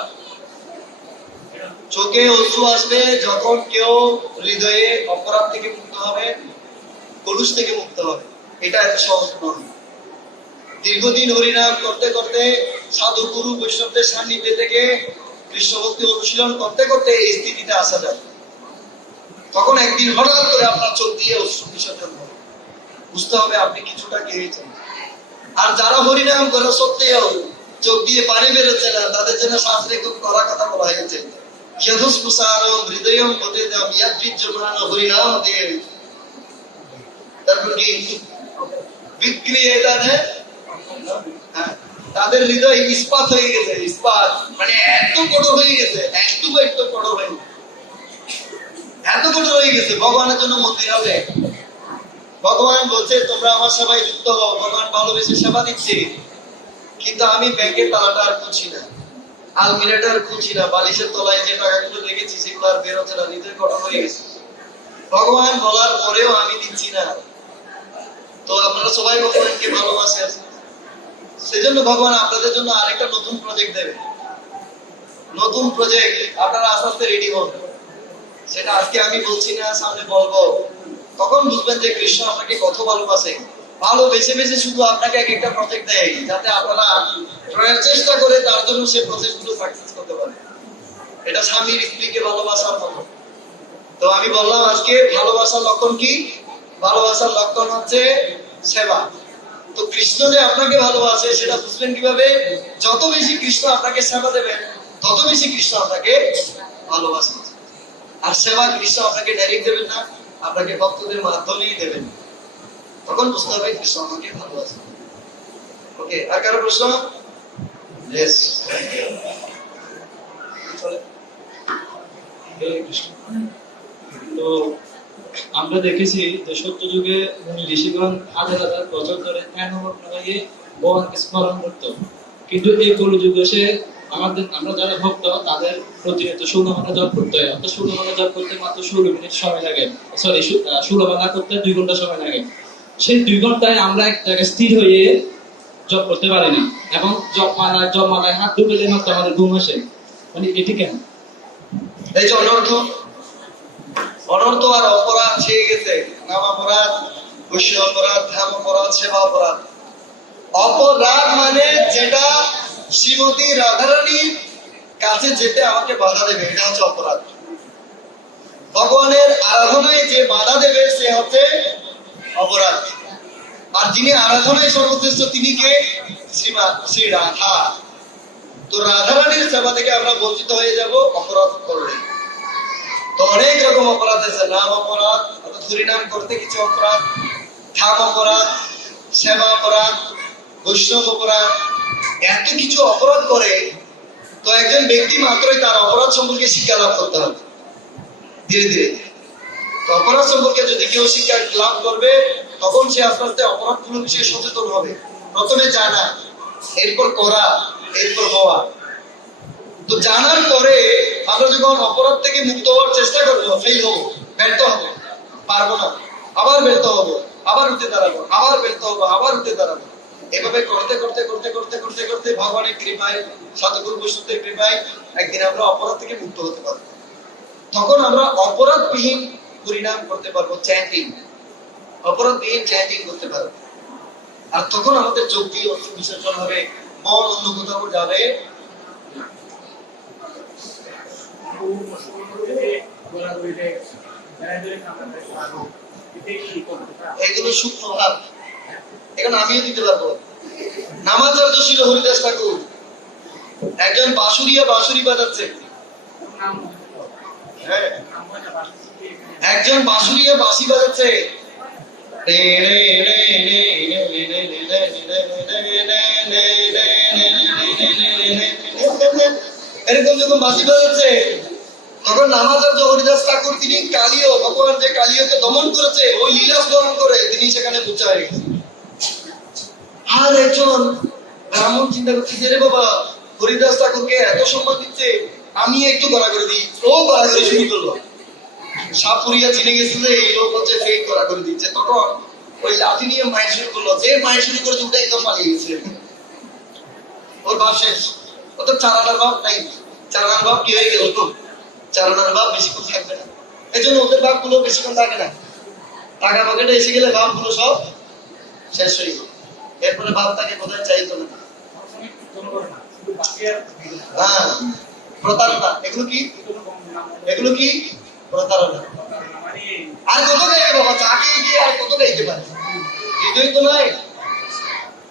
চোখে অশ্রু আসবে যখন কেউ হৃদয়ে অপরাধ থেকে মুক্ত হবে, কলুষ থেকে মুক্ত হবে। এটা এত সহজ নয়। দীর্ঘদিন হরিনাম করতে করতে, সাধু গুরু বৈষ্ণবদের সান্নিধ্যে থেকে কৃষ্ণ ভক্তি অনুশীলন করতে করতে এই স্থিতিতে আসা যায়। তখন একদিন হঠাৎ করে আপনার চোখ দিয়ে অশ্রু বিসর্জন হবে। বুঝতে হবে আপনি কিছুটা গেয়েছেন। আর যারা হরিনাম করে সত্ত্বেও চোখ দিয়ে পানি বেরোচ্ছে না, তাদের জন্য শাস্ত্রে খুব কড়া কথা বলা হয়েছে। হৃদয়ম বদেদম ইয়াদৃজ্যমান হরিনাম দিয়ে। তারপর কি বিক্রিয়ে তাদের হৃদয় ইস্পাত হয়ে গেছে। ইস্পাত মানে এত কঠোর হয়ে গেছে, একটু কঠোর হয়ে গেছে, এত কঠোর হয়ে গেছে। ভগবানের জন্য মন্দির হবে। ভগবান বলছে তোমরা আমার সেবায় যুক্ত হও। ভগবান ভালোবেসে সেবা দিচ্ছে, কিন্তু আমি ব্যাংকের তালাটা আর খুঁজি না, আলমিরাটা আর খুঁজি না, বালিশের তলায় যে টাকাগুলো রেখেছি সেগুলো আর বেরোচ্ছে না। হৃদয় কঠোর হয়ে গেছে। ভগবান বলার পরেও আমি দিচ্ছি না। তো আপনারা সবাই ভগবানকে ভালোবাসেন, সেজন্য ভগবান আপনাদের জন্য আরেকটা নতুন প্রজেক্ট দেবে। নতুন প্রজেক্ট আপনারা আস্তে আস্তে রেডি হন। সেটা আজকে আমি বলছি না, সামনে বলবো। তখন বুঝবেন যে কৃষ্ণ আপনাকে কত ভালোবাসে। ভালোবেসে বেশি শুধু আপনাকে এক একটা প্রজেক্ট দেয়, যাতে আপনারা চেষ্টা করে তার জন্য সেই প্রজেক্ট গুলো সাকসেস করতে পারে। এটা স্বামীর স্ত্রীকে ভালোবাসার মতো। তো আমি বললাম আজকে ভালোবাসার লক্ষণ কি? ভালোবাসার লক্ষণ হচ্ছে সেবা। তো কৃষ্ণ যে আপনাকে ভালোবাসে সেটা বুঝবেন কিভাবে? যত বেশি কৃষ্ণ আপনাকে সেবা দেবেন তত বেশি কৃষ্ণ আপনাকে ভালোবাসে। আর সেবা কৃষ্ণ আপনাকে ডাইরেক্ট দেবেন না, আপনাকে ভক্তদের মাধ্যমেই দেবেন। তখন বুঝতে হবে কৃষ্ণ আমাকে ভালোবাসে। ওকে, আর কারো প্রশ্ন? ইয়েস, তো আমরা দেখেছি যে সত্য যুগে ঋষিগণ হাজার হাজার বছর ধরে ভগবানকে স্মরণ করতো, কিন্তু এই কলিযুগে এসে আমরা যারা ভক্ত তাদের প্রতিনিয়ত 16 মালা জপ করতে হয়। অর্থাৎ 16 মালা জপ করতে মাত্র 16 মিনিট সময় লাগে, সরি 16 মালা করতে 2 ঘন্টা সময় লাগে। সেই 2 ঘন্টায় আমরা এক জায়গায় স্থির হয়ে জপ করতে পারি না, এবং জপ মালায় হাত ঢুকলে মাত্র আমাদের ঘুম আসে। মানে এটি কেন? এই যে অনর্থ আর অপরাধ ছেয়ে গেছে। নাম অপরাধ, বৈশ্য অপরাধ, ধাম অপরাধ, সেবা অপরাধ। অপরাধ মানে যেটা শ্রীমতী রাধারানীর কাছে যেতে আমাকে বাধা দেবে, এটা হচ্ছে অপরাধ। ভগবানের আরাধনায় যে বাধা দেবে সে হচ্ছে অপরাধ। আর যিনি আরাধনায় সর্বশ্রেষ্ঠ তিনি কে? শ্রী রাধা। তো রাধারানীর সেবা থেকে আমরা বঞ্চিত হয়ে যাব অপরাধ করলে। তো অনেক রকম অপরাধ আছে, নাম অপরাধ, হরিনাম করতে কিছু অপরাধ, ধাম অপরাধ, সেবা অপরাধ, বৈষ্ণব অপরাধ, এত কিছু অপরাধ করে। তো একজন ব্যক্তি মাত্রই তার অপরাধ সম্পর্কে শিক্ষা লাভ করতে হবে ধীরে ধীরে। তো অপরাধ সম্পর্কে যদি কেউ শিক্ষা লাভ করবে, তখন সে আস্তে আস্তে অপরাধগুলো বিষয়ে সচেতন হবে। প্রথমে জানা, এরপর করা, এরপর হওয়া। তো জানার পরে আমরা যখন অপরাধ থেকে মুক্ত হওয়ার চেষ্টা করবো, ফেল হবো, ব্যর্থ হবো, পারবো না, আবার ব্যর্থ হবো, আবার উঠে দাঁড়াবো, আবার ব্যর্থ হবো, আবার উঠে দাঁড়াবো। এভাবে করতে করতে করতে করতে করতে করতে ভগবানের কৃপায়, সাধুগুরু বৈষ্ণবদের কৃপায় একদিন আমরা অপরাধ থেকে মুক্ত হতে পারবো। তখন আমরা অপরাধবিহীন পরিণাম করতে পারবো, চ্যান্টিং, অপরাধবিহীন চ্যান্টিং করতে পারবো। আর তখন আমাদের চোখ দিয়ে অশ্রু বিসর্জন হবে, মন অন্য কোথাও যাবে। এগুলো সুপ্রভাব, এখন আমিও দিতে পারবো। নামাচার্য ছিল হরিদাস ঠাকুর, একজন বাঁশুরিয়া বাঁশুরি বাজাচ্ছে, একজন বাঁশুরিয়া বাঁশি বাজাচ্ছে, এরকম যখন বাঁশি বাজাচ্ছে, তখন নামাচার্য হরিদাস ঠাকুর তিনি কালীয়, ভগবান যে কালীয়কে দমন করেছে, ওই লীলা স্মরণ করে তিনি সেখানে পূজা হয়ে গেছেন। আর একজন ব্রাহ্মণ চিন্তা করছে যে রে বাবা, হরিদাস ঠাকুরকে এত সম্মান দিচ্ছে, আমি একটু করা করে দিই। ও করা করে শুরু করলো, সাপুরিয়া চিনে গেছিল এই লোক হচ্ছে ফেক করা করে দিচ্ছে। তখন ওই লাঠি নিয়ে মায়ের শুরু করলো, যে মায়ের শুরু করেছে ওটা একদম পালিয়ে গেছে, ওর ভাব শেষ। ও তো চারানার ভাব নাই, চারানার ভাব কি হয়ে গেল, চারানার ভাব বেশিক্ষণ থাকবে না। এই জন্য ওদের ভাব গুলো বেশিক্ষণ থাকে না, টাকা পকেটে এসে গেলে ভাব গুলো সব শেষ হয়ে গেল। এরপরে ভাব তাকে কোথায় চাইতো না। হ্যাঁ, প্রতারণা, এগুলো কি, এগুলো কি প্রতারণা। আর কত গাইতে বাবা, চাকে গিয়ে আর কত গাইতে পারে, হৃদয় তো নাই।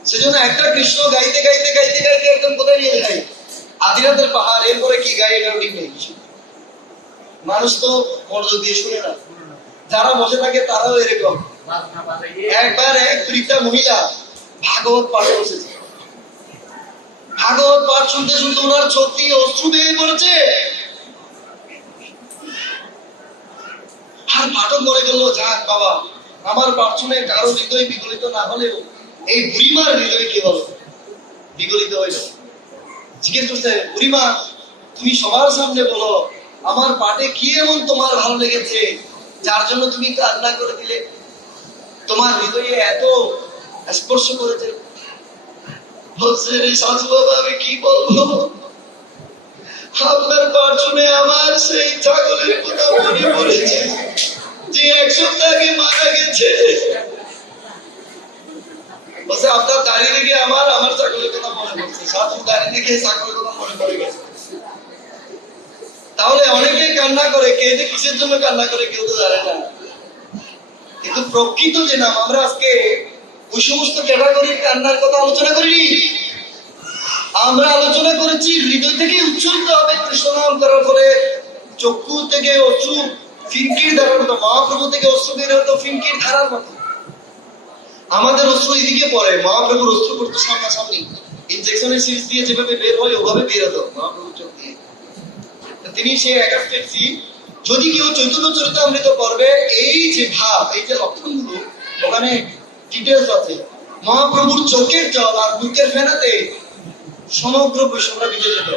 সেজন্য একটা কৃষ্ণ গাইতে গাইতে গাইতে গাইতে একদম কোথায় নিয়ে যায়, আদিনাথের পাহাড়। এরপরে কি গায়ে, এটাও ঠিক নেই। মানুষ তো মনোযোগ দিয়ে শুনে না, যারা বসে থাকে তারাও এরকম। একবার এক বৃদ্ধা মহিলা ভাগবত পাঠ বসেছে, ভাগবত পাঠ শুনতে শুনতে ওনার চোখ দিয়ে অশ্রু বেয়ে পড়েছে। আর পাঠক মনে করলো, যাক বাবা, আমার পাঠ শুনে কারো হৃদয় বিগলিত না হলেও এই বুড়িমার হৃদয় কি হলো, বিগলিত হইল। জিজ্ঞেস করছে, বুড়িমা তুমি সবার সামনে বলো, আমার পাঠে কি এমন তোমার ভালো লেগেছে যার জন্য তুমি কান্না করে দিলে, তোমার হৃদয়ে এত স্পর্শ করেছে। বলছে, রে সাধু বাবা, আমি কি বলবো, আপনার পাঠ শুনে আমার সেই ছাগলের কথা মনে পড়েছে যে 1 সপ্তাহ আগে মারা গেছে। বলছে, আপনার দাঁড়িয়ে দেখে আমার ছাগলের কথা মনে পড়ছে। সাধু দাঁড়িয়ে দেখে ছাগলের কথা মনে পড়ে গেছে। তাহলে অনেকে কান্না করে, কে যে কিসের জন্য কান্না করে কেউ তো জানে না। কিন্তু প্রকৃত যে নাম, আমরা আজকে ওই সমস্ত ক্যাটাগরির কান্নার কথা আলোচনা করিনি, আমরা আলোচনা করেছি হৃদয় থেকে উচ্ছ্বসিত হবে কৃষ্ণ নাম করার পরে চক্ষু থেকে অশ্রু ফিনকির ধারার মতো, মহাপ্রভু থেকে অশ্রু বের হতো ফিনকির ধারার মতো। আমাদের অশ্রু এদিকে পড়ে, মহাপ্রভুর অশ্রু করতো সামনাসামনি, ইনজেকশনের সিরিজ দিয়ে যেভাবে বের হয় ওভাবে বের হতো মহাপ্রভুর চোখ দিয়ে। তিনি সেই একাস্টেছি, যদি কেউ চৈতন্য চরিতামৃত পড়বে, এই যে ভাব, এই যে লক্ষণগুলো ওখানে ডিটেলস আছে। মহাপ্রভুর চোখের জল আর মুখের ফেনাতে সমগ্র বৈষ্ণবরা ভিজে যেত,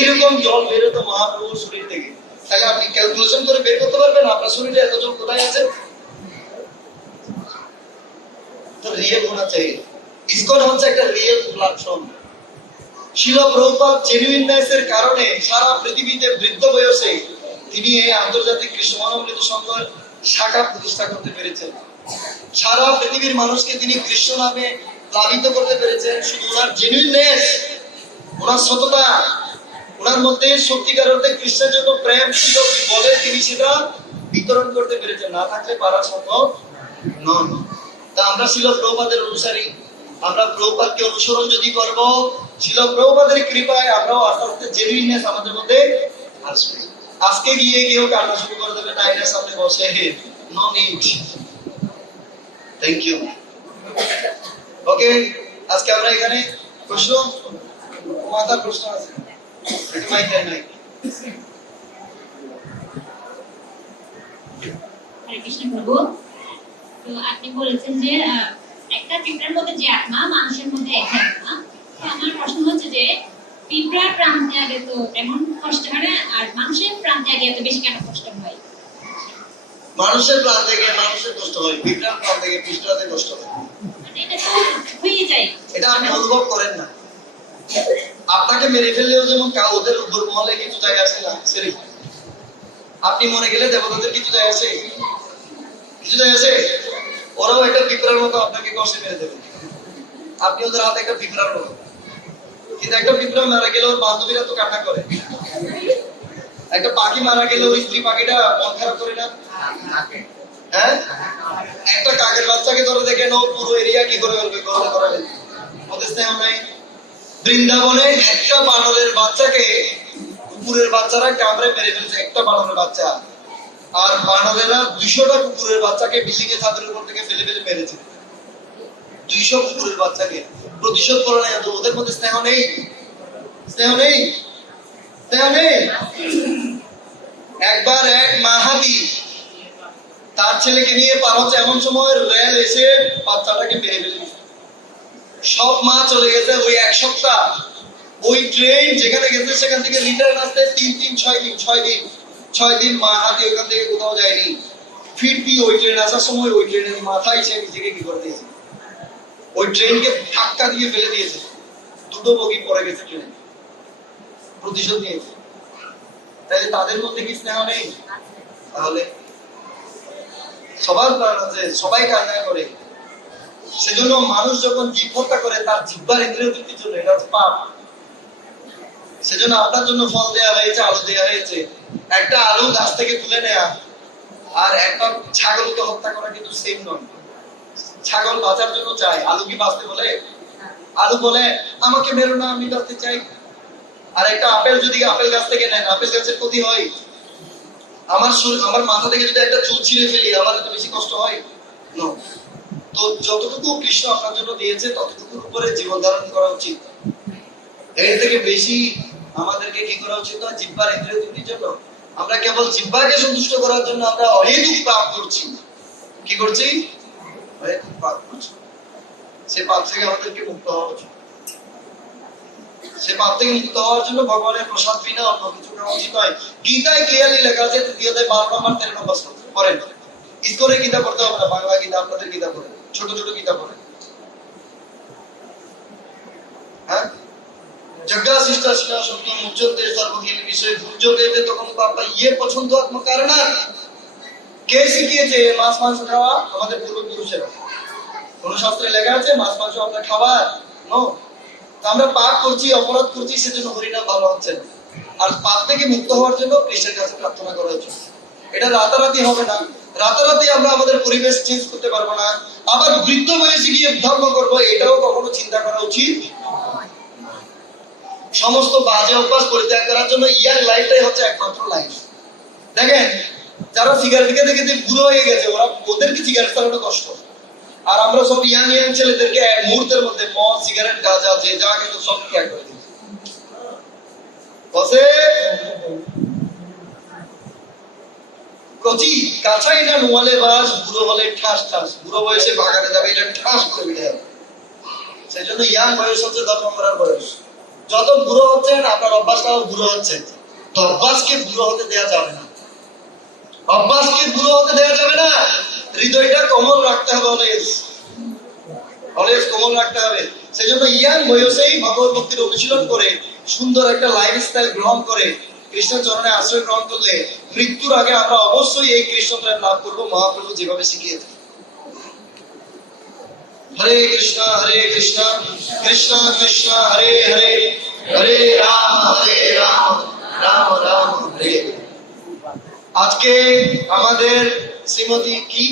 এরকম জল বেরোতো মহাপ্রভুর শরীর থেকে। তাহলে আপনি ক্যালকুলেশন করে বের করতে পারবেন আপনার শরীরে এত জল কোথায় আছে। তো রিয়েল হোনা চাই, ইসকন হচ্ছে একটা রিয়েল প্ল্যাটফর্ম। শিল প্রভুপাদ জেনুইননেস এর কারণে সারা পৃথিবীতে বৃদ্ধ বয়সে তিনি এই আন্তর্জাতিক কৃষ্ণ মানবমৃত সংঘ শাখা প্রতিষ্ঠা করতে পেরেছেন। সারা পৃথিবীর মানুষকে তিনি কৃষ্ণ নামে প্লাবিত করতে পেরেছেন। শুধু ওনার জেনুইননেস, ওনার সততা, ওনার মধ্যে সত্যিকার অর্থে কৃষ্ণের জন্য প্রেম ছিল বলে তিনি সেটা বিতরণ করতে পেরেছেন, না থাকলে পারা সম্ভব নয়। তা আমরা শিল প্রভুপাদের অনুসারী, আমরা প্রভুপাদকে অনুসরণ যদি করব, শিল প্রভুপাদের কৃপায় আমরাও আস্তে আস্তে জেনুইননেস আমাদের মধ্যে আসবে। আজকে গিয়ে কেউ কান্না শুরু করে দেবে আয়নার সামনে বসে, no need. Thank you. Okay, আজকে আমরা এখানে প্রশ্ন, মাথার প্রশ্ন আছে, একটু মাইক দেন নাই। হরে কৃষ্ণ প্রভু। তো আপনি বলেছেন যে একটা পিঁপড়ার মধ্যে যে আত্মা, মানুষের মধ্যে একই আত্মা। তো আমার প্রশ্ন হচ্ছে যে পিঁপড়ার প্রাণ ত্যাগে তো এমন কষ্ট হয় না, আর মানুষের প্রাণ ত্যাগে এত বেশি কেন কষ্ট হয়? মানুষের প্রাণ থেকে মানুষের কষ্ট হয়, পিঁপড়ার প্রাণ থেকে পিঁপড়াতে কষ্ট হয়। মানে এটা তো হয়ে যায়। এটা আপনি অনুভব করেন না। আপনাকে মেরে ফেললেও যেমন ওদের উপর মহলে কিছু যায় আসে না, সেরকম আপনি মরে গেলে দেবতাদের কিছু যায় আসে, কিছু যায় আসে। ওরাও একটা পিঁপড়ার মতো আপনাকে কষ্টে মেরে দেবে, আপনি ওদের হাতে একটা পিঁপড়ার মতো। কিন্তু একটা পিঁপড়া মারা গেলে ওর বান্ধবীরা তো কান্না করে, একটা পাখি মারা গেলে ওই স্ত্রী পাখিটা মন খারাপ করে না? হ্যাঁ, একটা কাকের বাচ্চাকে ধরে দেখেন, ও পুরো এরিয়া কি করে ফেলবে, গরমে করে ফেলবে, ওদের স্নেহ নাই। বৃন্দাবনে একটা বানরের বাচ্চাকে কুকুরের বাচ্চারা কামড়ে মেরে ফেলছে, একটা বানরের বাচ্চা। আর বানরেরা 200টা কুকুরের বাচ্চাকে বিল্ডিং এর ছাদের উপর থেকে ফেলে ফেলে মেরেছে, 200 কুকুরের বাচ্চাকে। প্রতিশোধ করে নাই ওদের মধ্যে? স্নেহ নেই, স্নেহ নেই, স্নেহ নেই। একবার এক মাহাবি তার ছেলেকে নিয়ে পার হচ্ছে, এমন সময় রেল এসে বাচ্চাটাকে মেরে ফেলে দিয়েছে। সব মা চলে গেছে ওই এক সপ্তাহ। ওই ট্রেন যেখানে গেছে সেখান থেকে রিটার্ন আসতে 6 দিন মা হাতে ওখান থেকে কোথাও যায়নি। ফিরতি ওই ট্রেন আসার সময় ওই ট্রেনের মাথায় সে নিজেকে কি করে দিয়েছে, ওই ট্রেনকে ধাক্কা দিয়ে ফেলে দিয়েছে, 2টো বগি পড়ে গেছে ট্রেনে, প্রতিশোধ নিয়েছে। তাহলে তাদের মধ্যে কি স্নেহ নেই? তাহলে সবার প্রাণ আছে, সবাই কান্না করে। সেজন্য মানুষ যখন জীব হত্যা করে তার জিহ্বার ইন্দ্রিয় তৃপ্তির জন্য, এটা হচ্ছে পাপ। সেজন্য আপনার জন্য ফল দেয়া হয়েছে, আলু দেয়া হয়েছে। একটা আলু গাছ থেকে তুলে নেয়া আর একটা ছাগলকে হত্যা করা কিন্তু সেম নয়। ছাগল বাঁচার জন্য চায়, আলু কি বাঁচতে বলে? আলু বলে আমাকে মেরো না, আমি বাঁচতে চাই। আর একটা আপেল যদি আপেল গাছ থেকে নেন, আপেল গাছের ক্ষতি হয়? আমার মাথা থেকে যদি একটা চুল ছিঁড়ে ফেলি, আমার এত বেশি কষ্ট হয়? নো। তো যতটুকু কৃষ্ণ আপনার জন্য দিয়েছে ততটুকুর উপরে জীবন ধারণ করা উচিত। এর থেকে বেশি আমাদেরকে কি করা উচিত নয়। জিহ্বার ইন্দ্রিয় তৃপ্তির জন্য আমরা কেবল জিহ্বাকে সন্তুষ্ট করার জন্য আমরা অহেতুক পাপ করছি। কি করছি? অহেতুক পাপ করছি। সে পাপ থেকে আমাদেরকে মুক্ত হওয়া উচিত। সে পাপ থেকে মুক্ত হওয়ার জন্য ভগবানের প্রসাদ বিনা অন্য কিছু নেওয়া উচিত নয়। গীতায় ক্লিয়ারলি লেখা আছে, তৃতীয় অধ্যায় 12 নম্বর 13 নম্বর শ্লোক পড়েন। ইসকনের গীতা পড়তে হবে না, বাংলা গীতা, আপনাদের গীতা পড়েন, ছোট ছোট গীতা পড়েন। হ্যাঁ, जग्गा शिष्टा शिष्टा शब्द मुच्यन्ते सर्वकिल विषय भुज्यते तখন পাপা ইয়ে পছন্দ আত্মকারণা। কে শিখিয়েছে মাছ মাংস খাওয়া? আমাদের পূর্বপুরুষেরা। কোন শাস্ত্রে লেখা আছে মাছ মাংস আমরা খাবার? নো। আমরা পাপ করছি, অপরাধ করছি, সেজন্য হরিনাম ভালো হচ্ছে না। আর পাপ থেকে মুক্ত হওয়ার জন্য কৃষ্ণের কাছে প্রার্থনা করা উচিত। এটা রাতারাতি হবে না। রাতারাতি আমরা আমাদের পরিবেশ চেঞ্জ করতে পারবো না। আবার বৃদ্ধ বয়সে গিয়ে ধর্ম করবো, এটাও কখনো চিন্তা করা উচিত। সমস্ত বাজে অভ্যাস পরিত্যাগ করার জন্য ইয়াং লাইফটাই হচ্ছে একমাত্র লাইফ। দেখেন, যারা সিগারেট খেতে খেতে বুড়ো হয়ে গেছে, ওদেরকে সিগারেট চালানো কষ্ট। আর আমরা সব ইয়াং ছেলেদেরকে এক মুহূর্তের মধ্যে মদ, সিগারেট, গাঁজা, যে যা কিন্তু সব ত্যাগ করে দিচ্ছি। বসে কচি কাছাই না নোয়ালে বাস, বুড়ো হলে ঠাস ঠাস। বুড়ো বয়সে বাগানে যাবে, এটা ঠাস করে বেড়ে যাবে। সেই জন্য ইয়াং বয়স হচ্ছে ধর্ম করার বয়স। যত বুড়ো হচ্ছেন আপনার অভ্যাসটাও বুড়ো হচ্ছে। তো অভ্যাসকে বুড়ো হতে দেওয়া যাবে না, অভ্যাসকে বুড়ো হতে দেওয়া যাবে না। হৃদয়টা কোমল রাখতে হবে, অলওয়েজ অলওয়েজ কোমল রাখতে হবে। সেজন্য ইয়াং বয়সেই ভগবত ভক্তির অনুশীলন করে সুন্দর একটা লাইফস্টাইল গ্রহণ করে কৃষ্ণের চরণে আশ্রয় গ্রহণ করলে মৃত্যুর আগে আমরা অবশ্যই এই কৃষ্ণ প্রেম লাভ করবো, মহাপ্রভু যেভাবে শিখিয়েছেন। হরে কৃষ্ণ কৃষ্ণ কৃষ্ণ হরে হরে, হরে রাম রাম রাম হরে। আজকে আমাদের শ্রীমতী কি